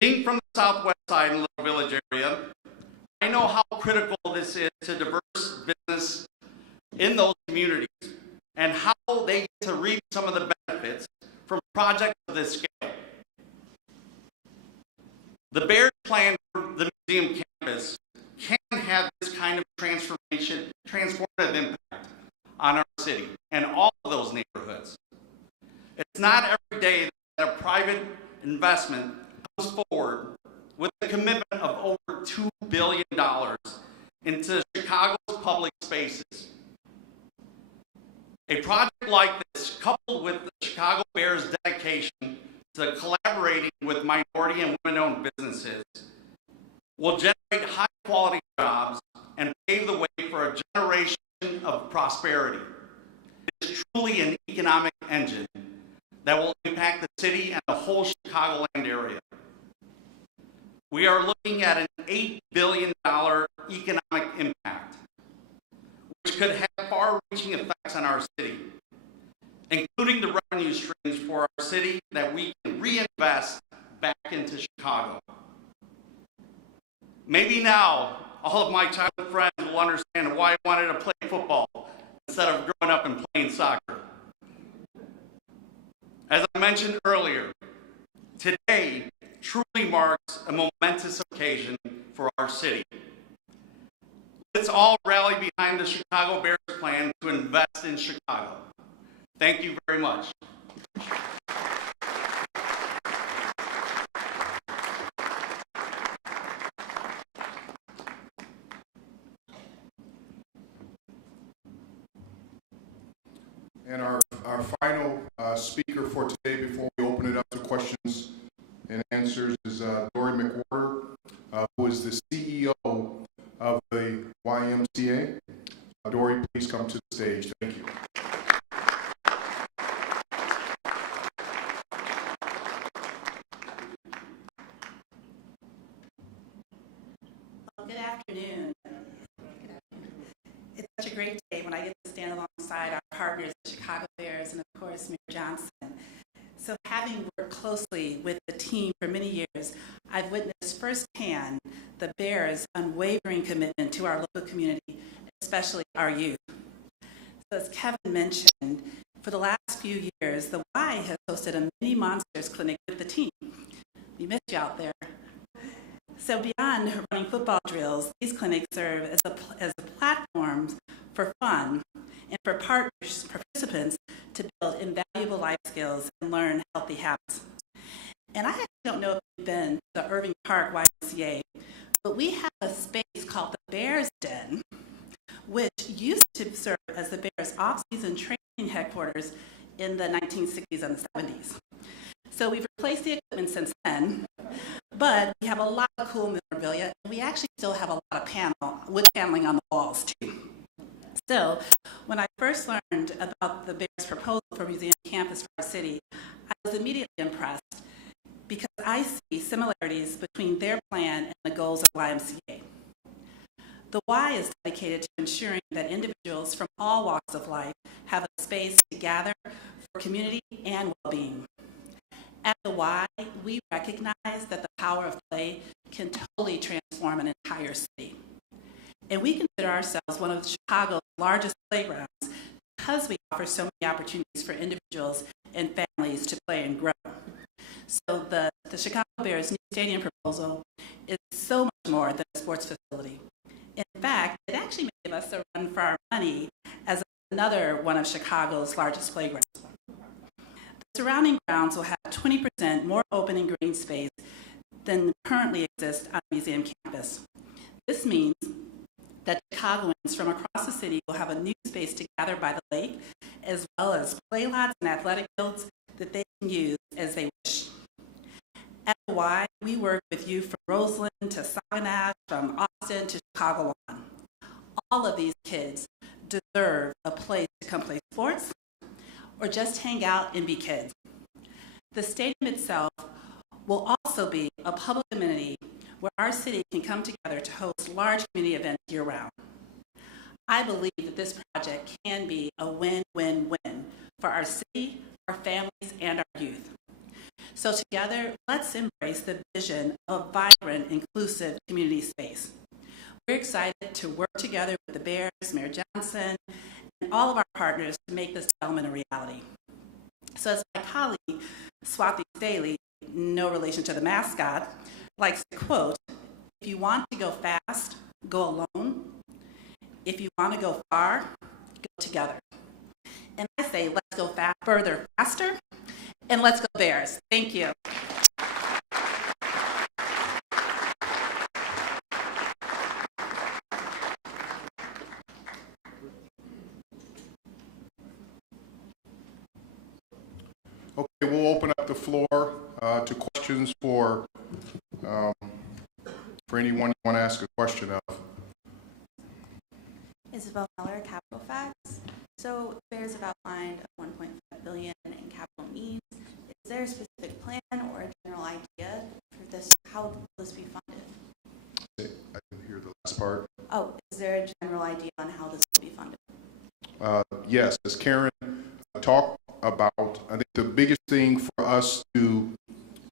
Being from the southwest side in the Little Village area, I know how critical this is to diverse business in those communities and how they get to reap some of the benefits from projects of this scale. The Bears plan for the museum campus can have this kind of transformative impact on our city and all of those neighborhoods. It's not every day that a private investment comes forward with a commitment of over $2 billion into Chicago's public spaces. A project like this, coupled with the Chicago Bears' dedication to collaborating with minority and women-owned businesses, will generate high-quality jobs and pave the way for a generation of prosperity. It is truly an economic engine that will impact the city and the whole Chicagoland area. We are looking at an $8 billion economic impact, which could have far-reaching effects on our city, including the revenue streams for our city that we can reinvest back into Chicago. Maybe now, all of my childhood friends will understand why I wanted to play football instead of growing up and playing soccer. As I mentioned earlier, today truly marks a momentous occasion for our city. Let's all rally behind the Chicago Bears plan to invest in Chicago. Thank you very much. And our final speaker for today, before we open it up to questions and answers, is Dory McWhorter, who is the CEO of the YMCA. Dory, please come to the stage. Thank you. Well, good afternoon. It's such a great day when I get to stand alongside our partners, the Chicago Bears, and of course, Mayor Johnson. So having worked closely with the team for many years, I've witnessed firsthand the Bears' unwavering commitment to our local community, especially our youth. So as Kevin mentioned, for the last few years, the Y has hosted a mini Monsters clinic with the team. We missed you out there. So beyond running football drills, these clinics serve as platforms for fun and for participants to build invaluable life skills and learn healthy habits. And I actually don't know if you've been to the Irving Park YMCA, but we have a space called the Bears Den, which used to serve as the Bears' off-season training headquarters in the 1960s and the 70s. So we've replaced the equipment since then, but we have a lot of cool memorabilia, and we actually still have a lot of wood paneling on the walls too. So when I first learned about the Bears' proposal for museum campus for our city, I was immediately impressed because I see similarities between their plan and the goals of YMCA. The Y is dedicated to ensuring that individuals from all walks of life have a space to gather for community and well-being. At the Y, we recognize that the power of play can totally transform an entire city. And we consider ourselves one of Chicago's largest playgrounds because we offer so many opportunities for individuals and families to play and grow. So the Chicago Bears' new stadium proposal is so much more than a sports facility. In fact, it actually may give us a run for our money as another one of Chicago's largest playgrounds. The surrounding grounds will have 20% more open and green space than currently exists on the museum campus. This means that Chicagoans from across the city will have a new space to gather by the lake, as well as play lots and athletic fields that they can use as they wish. At the Y, we work with you from Roseland to Saginaw, from Austin to Chicago Lawn. All of these kids deserve a place to come play sports or just hang out and be kids. The stadium itself will also be a public amenity where our city can come together to host large community events year-round. I believe that this project can be a win-win-win for our city, our families, and our youth. So together, let's embrace the vision of vibrant, inclusive community space. We're excited to work together with the Bears, Mayor Johnson, and all of our partners to make this development a reality. So as my colleague, Swati Staley, no relation to the mascot, likes to quote, if you want to go fast, go alone. If you want to go far, go together. And I say, let's go further, faster, and let's go Bears. Thank you. Okay, we'll open up the floor to questions for anyone you want to ask a question of. Isabel Meller, Capital Facts. So Bears have outlined a $1.5 billion in capital needs. Is there a specific plan or a general idea for this? How will this be funded? I didn't hear the last part. Oh, is there a general idea on how this will be funded? Yes, as Karen talked about, I think the biggest thing for us to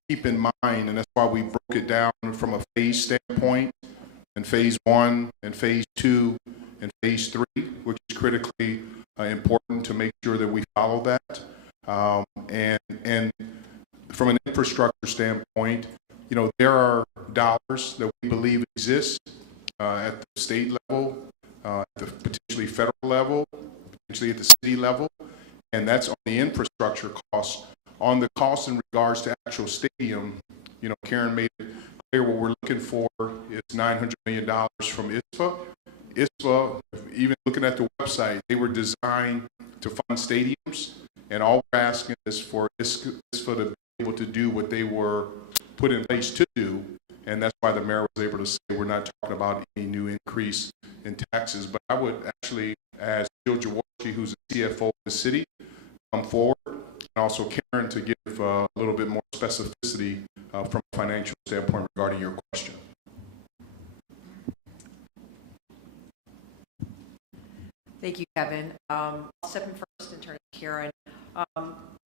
keep in mind, and that's why we broke it down from a phase standpoint, and phase 1 and phase 2 and phase 3, which is critically important to make sure that we follow that. And from an infrastructure standpoint, you know, there are dollars that we believe exist at the state level, at the potentially federal level, potentially at the city level, and that's on the infrastructure costs. On the costs in regards to actual stadium, you know, Karen made it clear what we're looking for is $900 million from ISFA. ISFA, even looking at the website, they were designed to fund stadiums, and all we're asking is for ISFA to be able to do what they were put in place to do, and that's why the mayor was able to say we're not talking about any new increase in taxes. But I would actually ask Jill Jaworski, who's the CFO of the city, come forward, and also Karen to give a little bit more specificity from a financial standpoint regarding your question. Thank you, Kevin. I'll step in first and turn to Karen.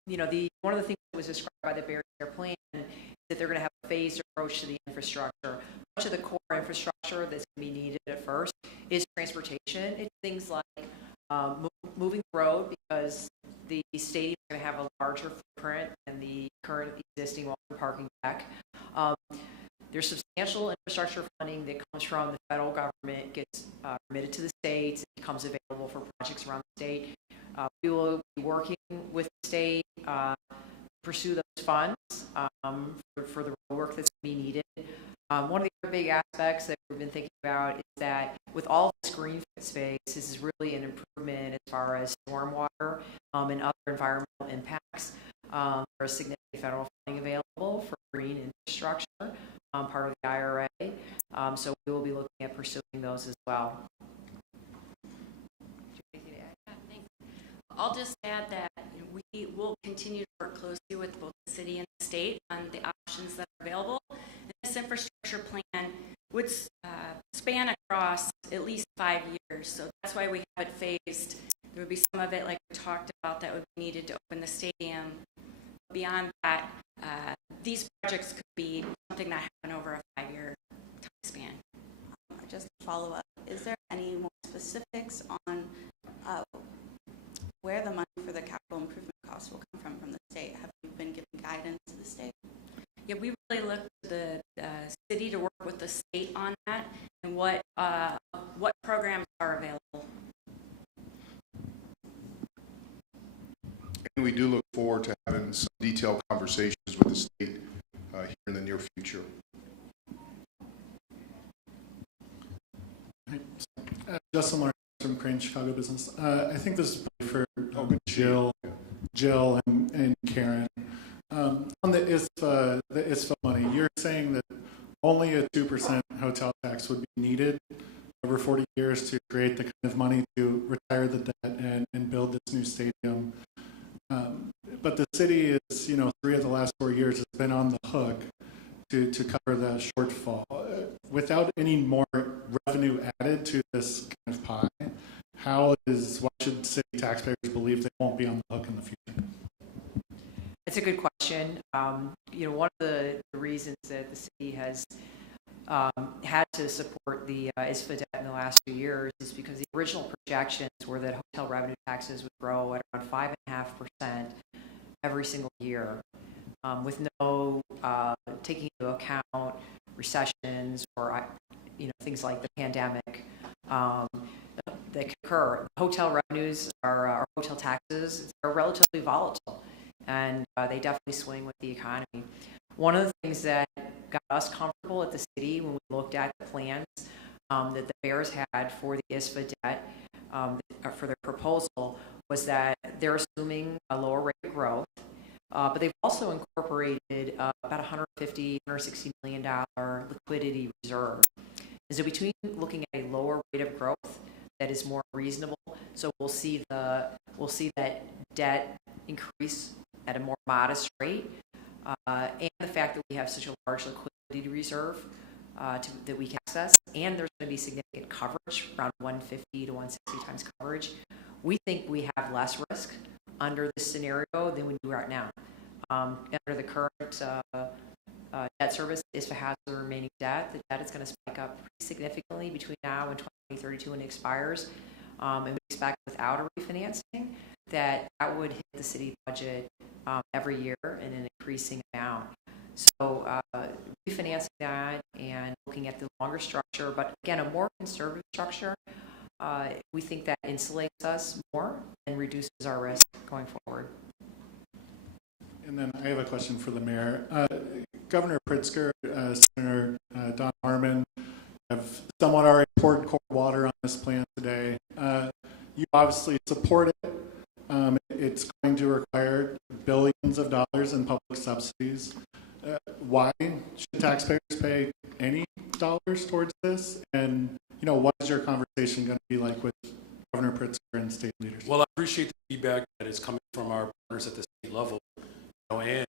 You know, one of the things that was described by the Bears Care plan is that they're going to have a phased approach to the infrastructure. Much of the core infrastructure that's going to be needed at first is transportation. It's things like moving the road, because the stadium is going to have a larger footprint than the current existing walking parking deck. There's substantial infrastructure funding that comes from the federal government, gets remitted to the states, and becomes available for projects around the state. We will be working with the state to pursue those funds for the work that's going to be needed. One of the other big aspects that we've been thinking about is that with all this green space, this is really an improvement as far as stormwater and other environmental impacts. There's significant federal funding available for green infrastructure, part of the IRA. So we will be looking at pursuing those as well. I'll just add that we will continue to work closely with both the city and the state on the options that are available. And this infrastructure plan would span across at least 5 years. So that's why we have it phased. There would be some of it, like we talked about, that would be needed to open the stadium. Beyond that, these projects could be something that happen over a 5-year time span. Just to follow up, is there any more specifics on where the money for the capital improvement costs will come from the state? Have you been giving guidance to the state? Yeah, we really look to the city to work with the state on that and what programs are available. And we do look forward to having some detailed conversations with the state here in the near future. Justin Lawrence from Crane Chicago Business. I think this is for Jill and Karen. On the ISFA money, you're saying that only a 2% hotel tax would be needed over 40 years to create the kind of money to retire the debt and build this new stadium. But the city is, 3 of the last 4 years has been on the hook to cover the shortfall. Without any more revenue added to this kind of pie, why should city taxpayers believe they won't be on the hook in the future? It's a good question. One of the reasons that the city has had to support the ISFA debt in the last few years is because the original projections were that hotel revenue taxes would grow at around 5.5% every single year, with no taking into account recessions or things like the pandemic that could occur. Hotel revenues our hotel taxes are relatively volatile, and they definitely swing with the economy. One of the things that got us comfortable at the city when we looked at the plans that the Bears had for the ISFA debt for their proposal was that they're assuming a lower rate of growth, but they've also incorporated about $160 million liquidity reserve. And so between looking at a lower rate of growth that is more reasonable, so we'll see that debt increase at a more modest rate, and the fact that we have such a large liquidity reserve that we can access, and there's going to be significant coverage, around 150 to 160 times coverage. We think we have less risk under this scenario than we do right now. Under the current debt service, ISFA has the remaining debt. The debt is going to spike up pretty significantly between now and 2032 when it expires. And we expect without a refinancing that would hit the city budget every year in an increasing amount. So refinancing that and looking at the longer structure, but again, a more conservative structure, we think that insulates us more and reduces our risk going forward. And then I have a question for the mayor. Governor Pritzker, Senator Don Harmon have somewhat already poured cold water on this plan today. You obviously support it. It's going to require billions of dollars in public subsidies. Why should taxpayers pay any dollars towards this? And, what is your conversation going to be like with Governor Pritzker and state leaders? Well, I appreciate the feedback that is coming from our partners at the state level. And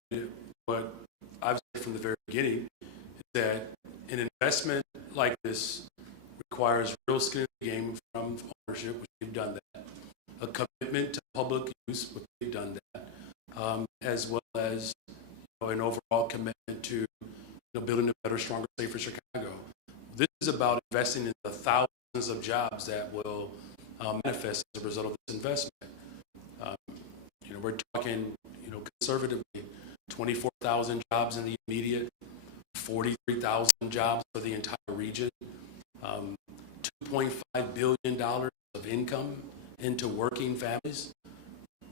what I've said from the very beginning is that an investment like this requires real skin in the game from ownership, which we've done that, a commitment to public use, which we've done that, as well as an overall commitment to building a better, stronger, safer Chicago. This is about investing in the thousands of jobs that will manifest as a result of this investment. We're talking, conservatively, 24,000 jobs in the immediate, 43,000 jobs for the entire region, $2.5 billion of income into working families,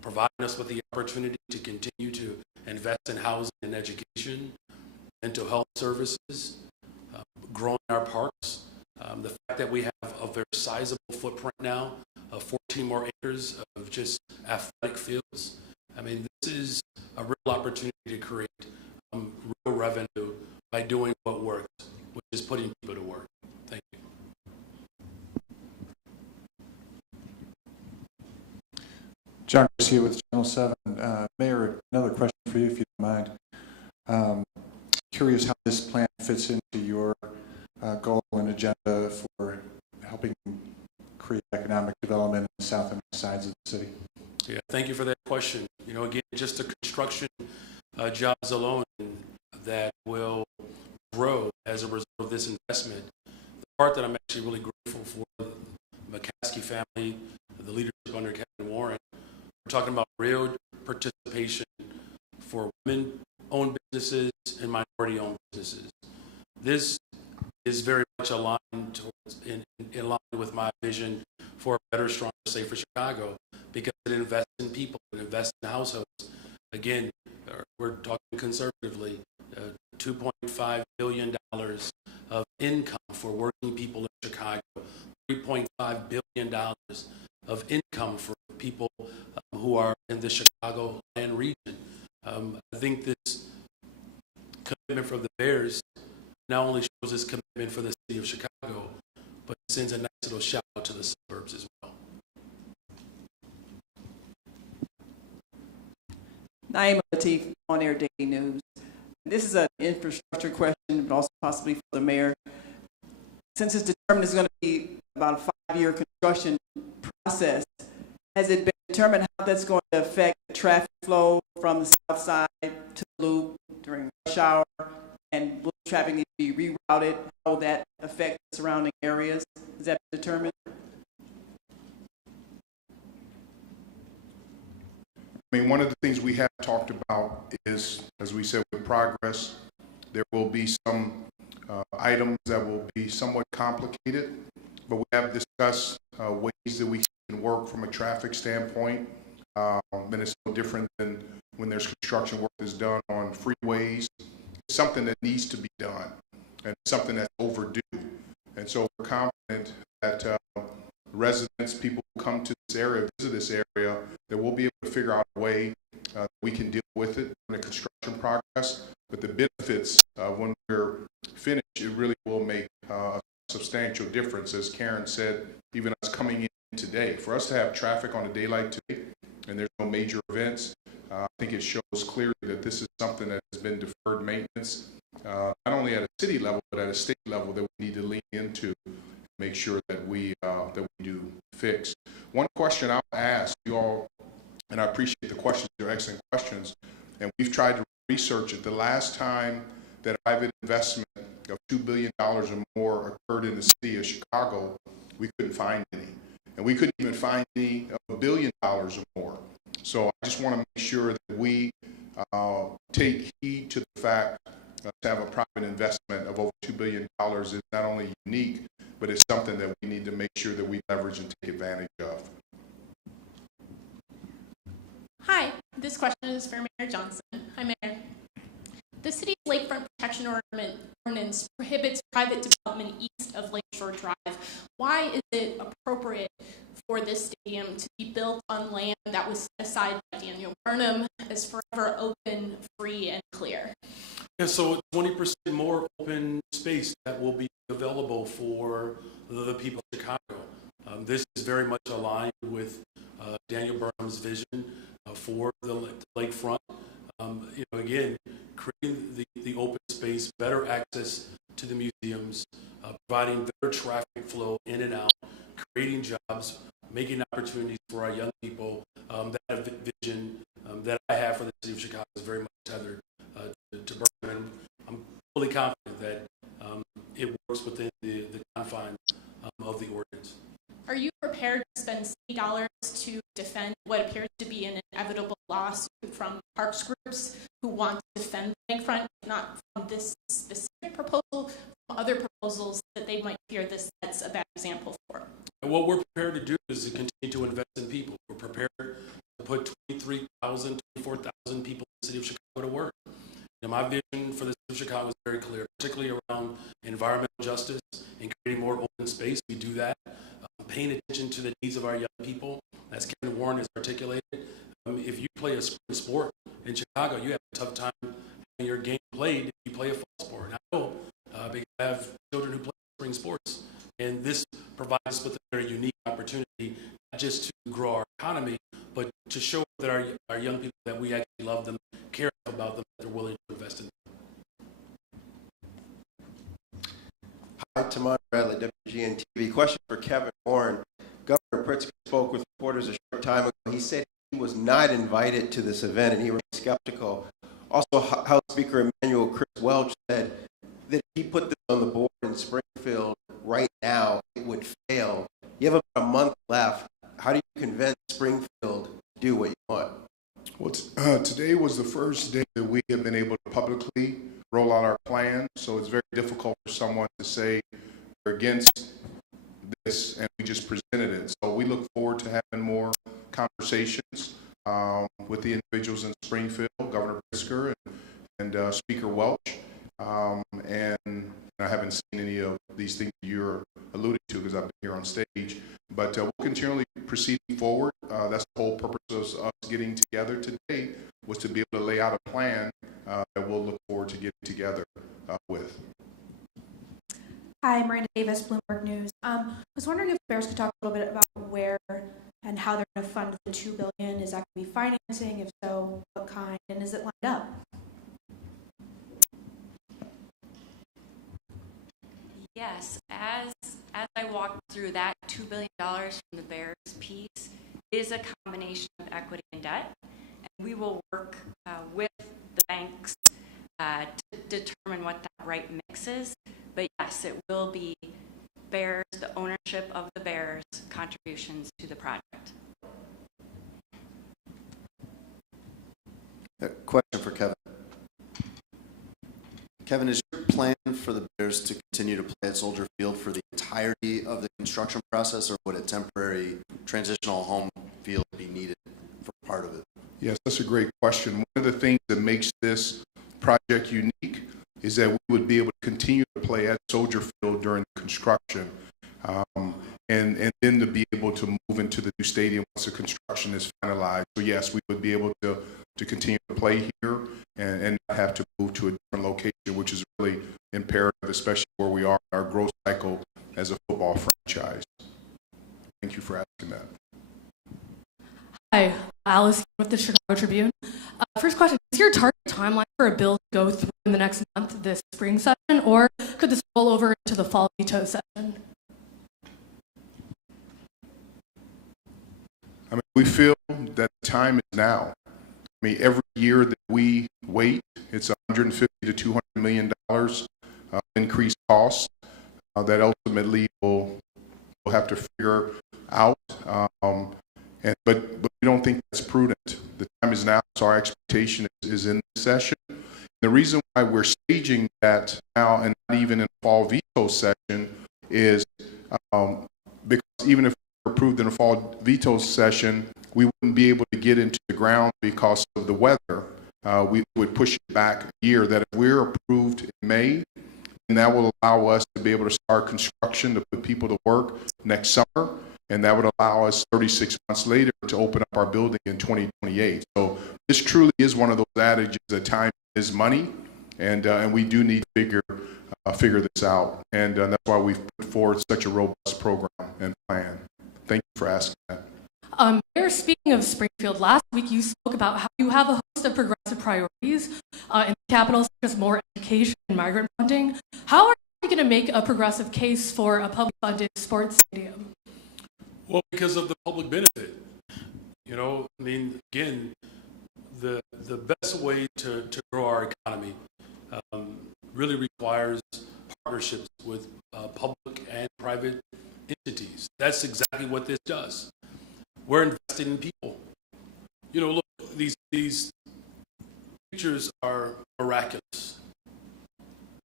providing us with the opportunity to continue to invest in housing and education, mental health services, growing our parks. The fact that we have a very sizable footprint now of 14 more acres of just athletic fields. I mean, this is a real opportunity to create real revenue by doing what works, which is putting people to work. Thank you. John Garcia with Channel 7. Mayor, another question for you, if you don't mind. Curious how this plan fits into your goal and agenda for helping create economic development in the south and west sides of the city. Yeah, thank you for that question. Again, just the construction jobs alone that will grow as a result of this investment. The part that I'm actually really grateful for the McCaskey family, the leadership under Kevin Warren, we're talking about real participation for women-owned businesses and minority-owned businesses. This is very much aligned in line with my vision for a better, stronger, safer Chicago, because it invests in people, it invests in households. Again, we're talking conservatively, $2.5 billion of income for working people in Chicago, $3.5 billion of income for people who are in the Chicagoland region. I think this commitment from the Bears not only shows this commitment for the city of Chicago, but it sends a nice little shout out to the suburbs as well. Naima Latif, On Air Daily News. This is an infrastructure question, but also possibly for the mayor. Since it's determined it's going to be about a 5-year construction process, has it been determined how that's going to affect traffic flow from the south side to the loop during rush hour? And will traffic need to be rerouted? How will that affect the surrounding areas? Is that determined? I mean, one of the things we have talked about is, as we said, with progress, there will be some items that will be somewhat complicated, but we have discussed ways that we can work from a traffic standpoint. And it's no different than when there's construction work that's done on freeways. It's something that needs to be done, and something that's overdue. And so we're confident that residents, people who come to this area, visit this area, that we'll be able to figure out a way we can deal with it in the construction progress. But the benefits, when we're finished, it really will make a substantial difference. As Karen said, even us coming in today, for us to have traffic on a day like today, and there's no major events, I think it shows clearly that this is something that has been deferred maintenance, not only at a city level, but at a state level, that we need to lean into, make sure that we do fix. One question I'll ask you all, and I appreciate the questions, they're excellent questions, and we've tried to research it. The last time that private investment of $2 billion or more occurred in the city of Chicago, we couldn't find any. And we couldn't even find any of $1 billion or more. So I just want to make sure that we take heed to the fact to have a private investment of over $2 billion is not only unique, but it's something that we need to make sure that we leverage and take advantage of. Hi, this question is for Mayor Johnson. Hi, Mayor. The city's lakefront protection ordinance prohibits private development east of Lakeshore Drive. Why is it appropriate for this stadium to be built on land that was set aside by Daniel Burnham as forever open, free, and clear? Yeah, so 20% more open space that will be available for the people of Chicago. This is very much aligned with Daniel Burnham's vision for the lakefront. Again, creating the open space, better access to the museums, providing better traffic flow in and out, creating jobs, making opportunities for our young people. That vision that I have for the city of Chicago is very much tethered to Burnham. And I'm fully confident that it works within the confines of the ordinance. Are you prepared to spend city dollars to defend what appears to be an inevitable lawsuit from parks groups who want to defend the lakefront, not from this specific proposal, from other proposals that they might fear this sets a bad example for? And what we're prepared to do is to continue to invest in people. We're prepared to put 23,000, 24,000 people in the city of Chicago to work. My vision for the city of Chicago is very clear, particularly around environmental justice and creating more open space. We do that. Paying attention to the needs of our young people, as Kevin Warren has articulated. If you play a spring sport in Chicago, you have a tough time having your game played if you play a fall sport. And I know because I have children who play spring sports, and this provides us with a very unique opportunity, not just to grow our economy, but to show that our young people that we actually love them, care about them, that they're willing to invest in them. Hi, Tamar Bradley, WGN-TV. Question for Kevin Warren. Governor Pritzker spoke with reporters a short time ago. He said he was not invited to this event, and he remained skeptical. Also, House Speaker Emanuel Chris Welch said that if he put this on the board in Springfield right now, it would fail. You have about a month left. How do you convince Springfield to do what you want? Well, today was the first day that we have been able to publicly roll out our plan, so it's very difficult for someone to say they're against this and we just presented it. So we look forward to having more conversations with the individuals in Springfield, Governor Pritzker and Speaker Welch, and I haven't seen any of these things you're alluding to because I've been here on stage, but we'll continually proceed forward. That's the whole purpose of us getting together today, was to be able to lay out a plan that we'll look forward to getting together with. Hi, Miranda Davis, Bloomberg News. I was wondering if Bears could talk a little bit about where and how they're going to fund the $2 billion. Is that going to be financing? If so, what kind? And is it lined up? Yes, as I walked through that $2 billion from the Bears piece is a combination of equity and debt, and we will work with the banks to determine what that right mix is. But yes, it will be Bears, the ownership of the Bears, contributions to the project. A question for Kevin. Kevin, is your plan for the Bears to continue to play at Soldier Field for the entirety of the construction process, or would a temporary transitional home field be needed for part of it? Yes, that's a great question. One of the things that makes this project unique is that we would be able to continue to play at Soldier Field during construction, and then to be able to move into the new stadium once the construction is finalized. So yes, we would be able to continue to play here and not have to move to a different location, which is really imperative, especially where we are in our growth cycle as a football franchise. Thank you for asking that. Hi, Alice with the Chicago Tribune. First question, is your target timeline for a bill to go through in the next month, this spring session, or could this roll over into the fall veto session? I mean, we feel that the time is now. I mean, every year that we wait, it's $150 to $200 million increased costs that ultimately we'll have to figure out. But we don't think that's prudent. The time is now, so our expectation is in this session. The reason why we're staging that now and not even in the fall veto session is because even if we're approved in the fall veto session, we wouldn't be able to get into the ground because of the weather. We would push it back a year. That if we're approved in May, then that will allow us to be able to start construction to put people to work next summer. and that would allow us 36 months later to open up our building in 2028. So this truly is one of those adages that time is money, and we do need to figure this out, and that's why we've put forward such a robust program and plan. Thank you for asking that. Mayor, speaking of Springfield, last week you spoke about how you have a host of progressive priorities in the capital, such as more education and migrant funding. How are you going to make a progressive case for a public funded sports stadium? Well, because of the public benefit. You know, I mean, again, the best way to grow our economy really requires partnerships with public and private entities. That's exactly what this does. We're invested in people. You know, look, these pictures are miraculous.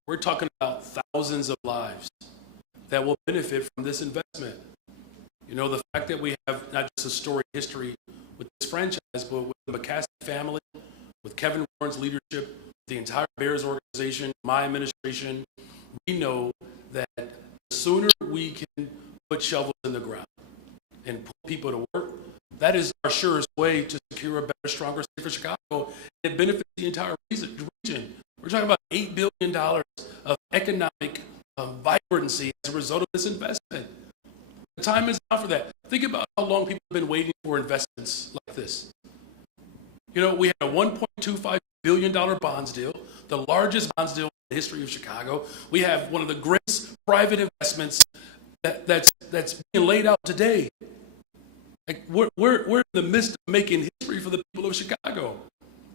We're talking about thousands of lives that will benefit from this investment. You know, the fact that we have not just a storied history with this franchise, but with the McCaskey family, with Kevin Warren's leadership, the entire Bears organization, my administration, we know that the sooner we can put shovels in the ground and put people to work, that is our surest way to secure a better, stronger state for Chicago. It benefits the entire region. We're talking about $8 billion of economic vibrancy as a result of this investment. The time is now for that. Think about how long people have been waiting for investments like this. You know, we had a $1.25 billion bonds deal, the largest bonds deal in the history of Chicago. We have one of the greatest private investments that's being laid out today. Like we're in the midst of making history for the people of Chicago.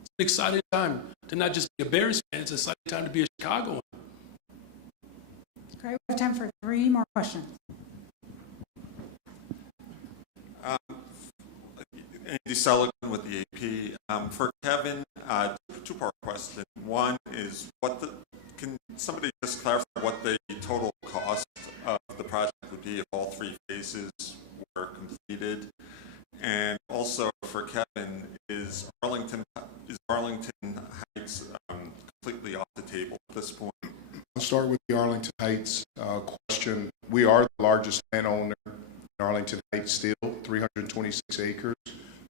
It's an exciting time to not just be a Bears fan, it's an exciting time to be a Chicagoan. Great, we have time for 3 more questions. Andy Sullivan with the AP. For Kevin, two-part question. One is, can somebody just clarify what the total cost of the project would be if all 3 phases were completed? And also for Kevin, is Arlington Heights completely off the table at this point? I'll start with the Arlington Heights question. We are the largest landowner in Arlington Heights still, 326 acres.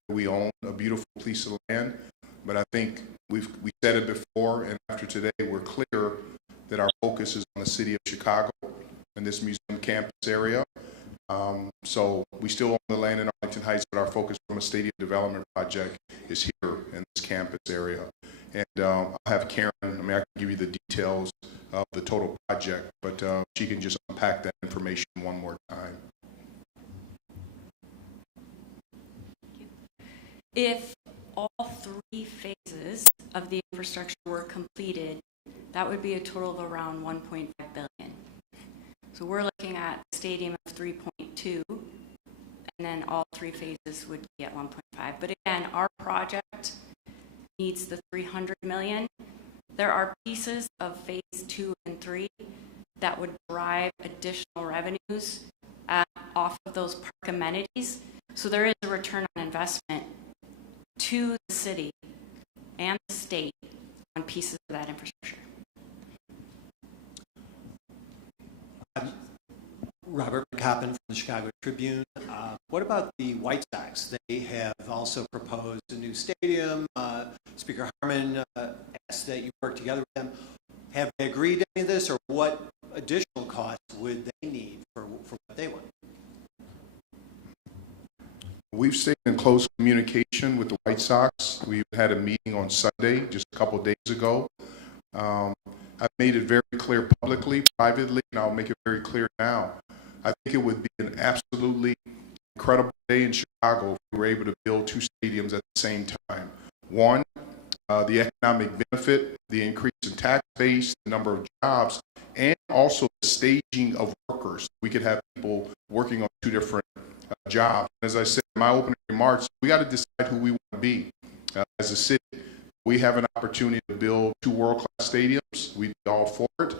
We own a beautiful piece of land, but I think we said it before, and after today, we're clear that our focus is on the city of Chicago and this museum campus area. So we still own the land in Arlington Heights, but our focus from a stadium development project is here in this campus area. And I'll have Karen, I can give you the details of the total project, but she can just unpack that information one more time. If all 3 phases of the infrastructure were completed, that would be a total of around $1.5 billion. So we're looking at a stadium of 3.2, and then all 3 phases would be at 1.5. But again, our project needs the $300 million. There are pieces of phase 2 and 3 that would drive additional revenues off of those park amenities. So there is a return on investment to the city and the state on pieces of that infrastructure. Robert McCoppin from the Chicago Tribune. What about the White Sox? They have also proposed a new stadium. Speaker Harmon asked that you work together with them. Have they agreed to any of this, or what additional costs would they need for what they want? We've stayed in close communication with the White Sox. We've had a meeting on Sunday, just a couple of days ago. I've made it very clear publicly, privately, and I'll make it very clear now. I think it would be an absolutely incredible day in Chicago if we were able to build 2 stadiums at the same time. One, the economic benefit, the increase in tax base, the number of jobs, and also the staging of workers. We could have people working on 2 different jobs. As I said in my opening remarks, we got to decide who we want to be as a city. We have an opportunity to build 2 world-class stadiums. We'd be all for it.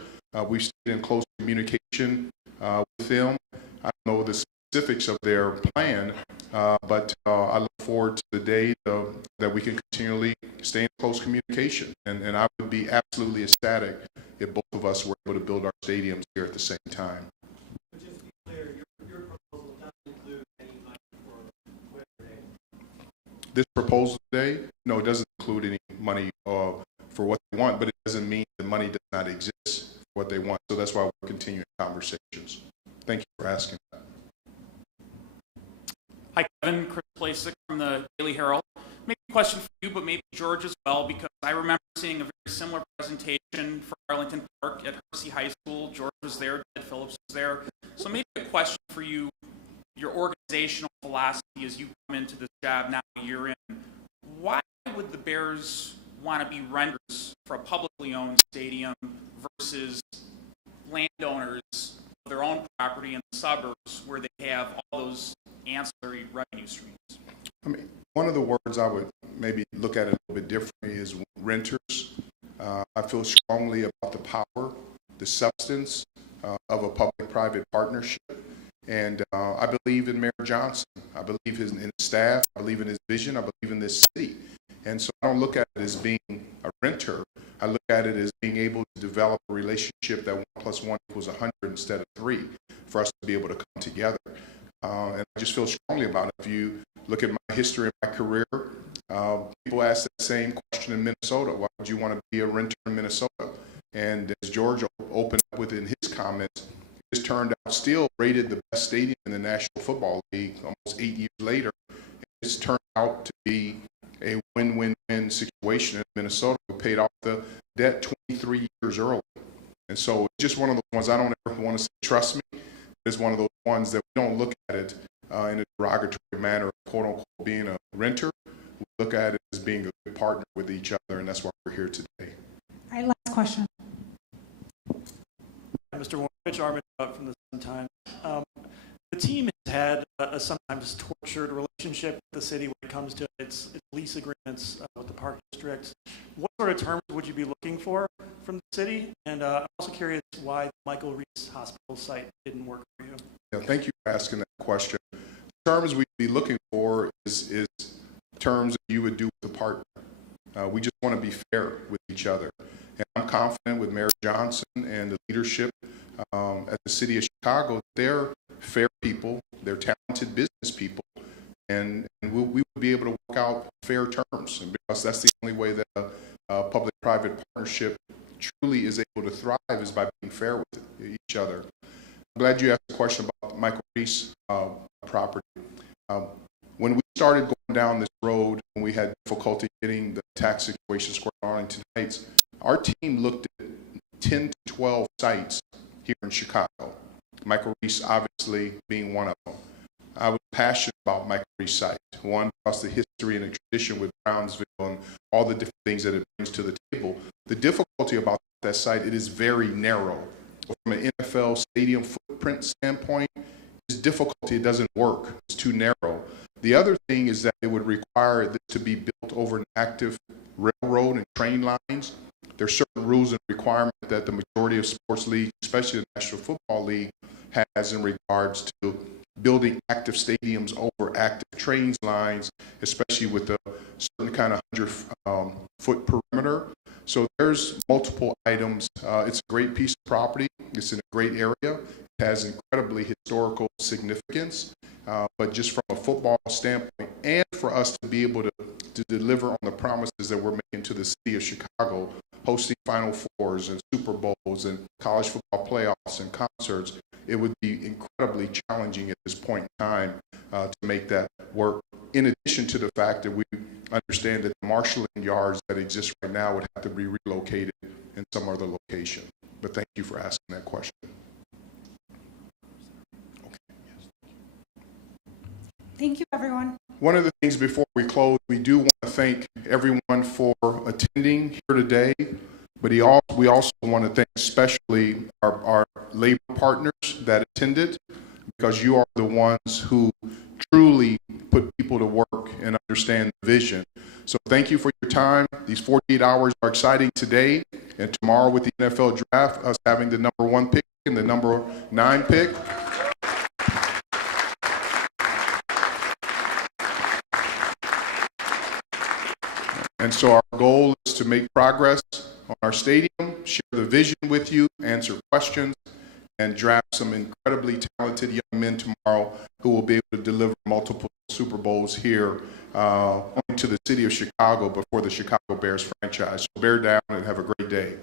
We've stayed in close communication with them. I don't know the specifics of their plan, but I look forward to the day that we can continually stay in close communication. And I would be absolutely ecstatic if both of us were able to build our stadiums here at the same time. Just to be clear, your proposal doesn't include This proposal today, no, it doesn't include any money for what they want, but it doesn't mean the money does not exist for what they want. So that's why we're continuing conversations. Thank you for asking that. Hi, Kevin. Chris Plasek from the Daily Herald. Maybe a question for you, but maybe George as well, because I remember seeing a very similar presentation for Arlington Park at Hersey High School. George was there, Ted Phillips was there. So maybe a question for you, your organizational philosophy as you come into this job now a year in. Why would the Bears want to be renters for a publicly owned stadium versus landowners of their own property in the suburbs where they have all those ancillary revenue streams? I mean, one of the words I would maybe look at it a little bit differently is renters. I feel strongly about the power, the substance of a public-private partnership. And I believe in Mayor Johnson. I believe in his staff. I believe in his vision. I believe in this city. And so I don't look at it as being a renter. I look at it as being able to develop a relationship that 1 + 1 = 100 instead of 3 for us to be able to come together. And I just feel strongly about it. If you look at my history and my career, people ask that same question in Minnesota. Why would you want to be a renter in Minnesota? And as George opened up with in his comments, it's turned out still rated the best stadium in the National Football League almost 8 years later. It's turned out to be a win-win-win situation in Minnesota. We paid off the debt 23 years early. And so it's just one of those ones I don't ever want to say, trust me. It's one of those ones that we don't look at it in a derogatory manner, quote unquote, being a renter. We look at it as being a good partner with each other, and that's why we're here today. All right, last question. Mr. Warren, Mitch Armit from the Sun Times. The team has had a sometimes tortured relationship with the city when it comes to its lease agreements with the park districts. What sort of terms would you be looking for from the city? And I'm also curious why the Michael Reese Hospital site didn't work for you. Yeah, thank you for asking that question. The terms we'd be looking for is terms that you would do with a partner. We just want to be fair with each other. And I'm confident with Mayor Johnson and the leadership at the city of Chicago. They're fair people, they're talented business people, and we would be able to work out fair terms, and because that's the only way that a public-private partnership truly is able to thrive is by being fair with each other. I'm glad you asked the question about Michael Reese property. When we started going down this road, when we had difficulty getting the tax situation squared in Arlington Heights, our team looked at 10 to 12 sites here in Chicago. Michael Reese obviously being one of them. I was passionate about Michael Reese site. One, because the history and the tradition with Brownsville and all the different things that it brings to the table. The difficulty about that site, it is very narrow. From an NFL stadium footprint standpoint, it's difficulty, it doesn't work. It's too narrow. The other thing is that it would require this to be built over an active railroad and train lines. There are certain rules and requirements that the majority of sports leagues, especially the National Football League, has in regards to building active stadiums over active trains lines, especially with a certain kind of 100-foot perimeter. So there's multiple items. It's a great piece of property. It's in a great area. It has incredibly historical significance. But just from a football standpoint, and for us to be able to deliver on the promises that we're making to the city of Chicago, hosting Final Fours and Super Bowls and college football playoffs and concerts, it would be incredibly challenging at this point in time to make that work. In addition to the fact that we understand that the marshalling yards that exist right now would have to be relocated in some other location. But thank you for asking that question. Thank you, everyone. One of the things before we close, we do want to thank everyone for attending here today, but we also want to thank especially our labor partners that attended, because you are the ones who truly put people to work and understand the vision. So thank you for your time. These 48 hours are exciting today, and tomorrow with the NFL draft, us having the number 1 pick and the number 9 pick. And so our goal is to make progress on our stadium, share the vision with you, answer questions, and draft some incredibly talented young men tomorrow who will be able to deliver multiple Super Bowls here only to the city of Chicago, but for the Chicago Bears franchise. So bear down and have a great day.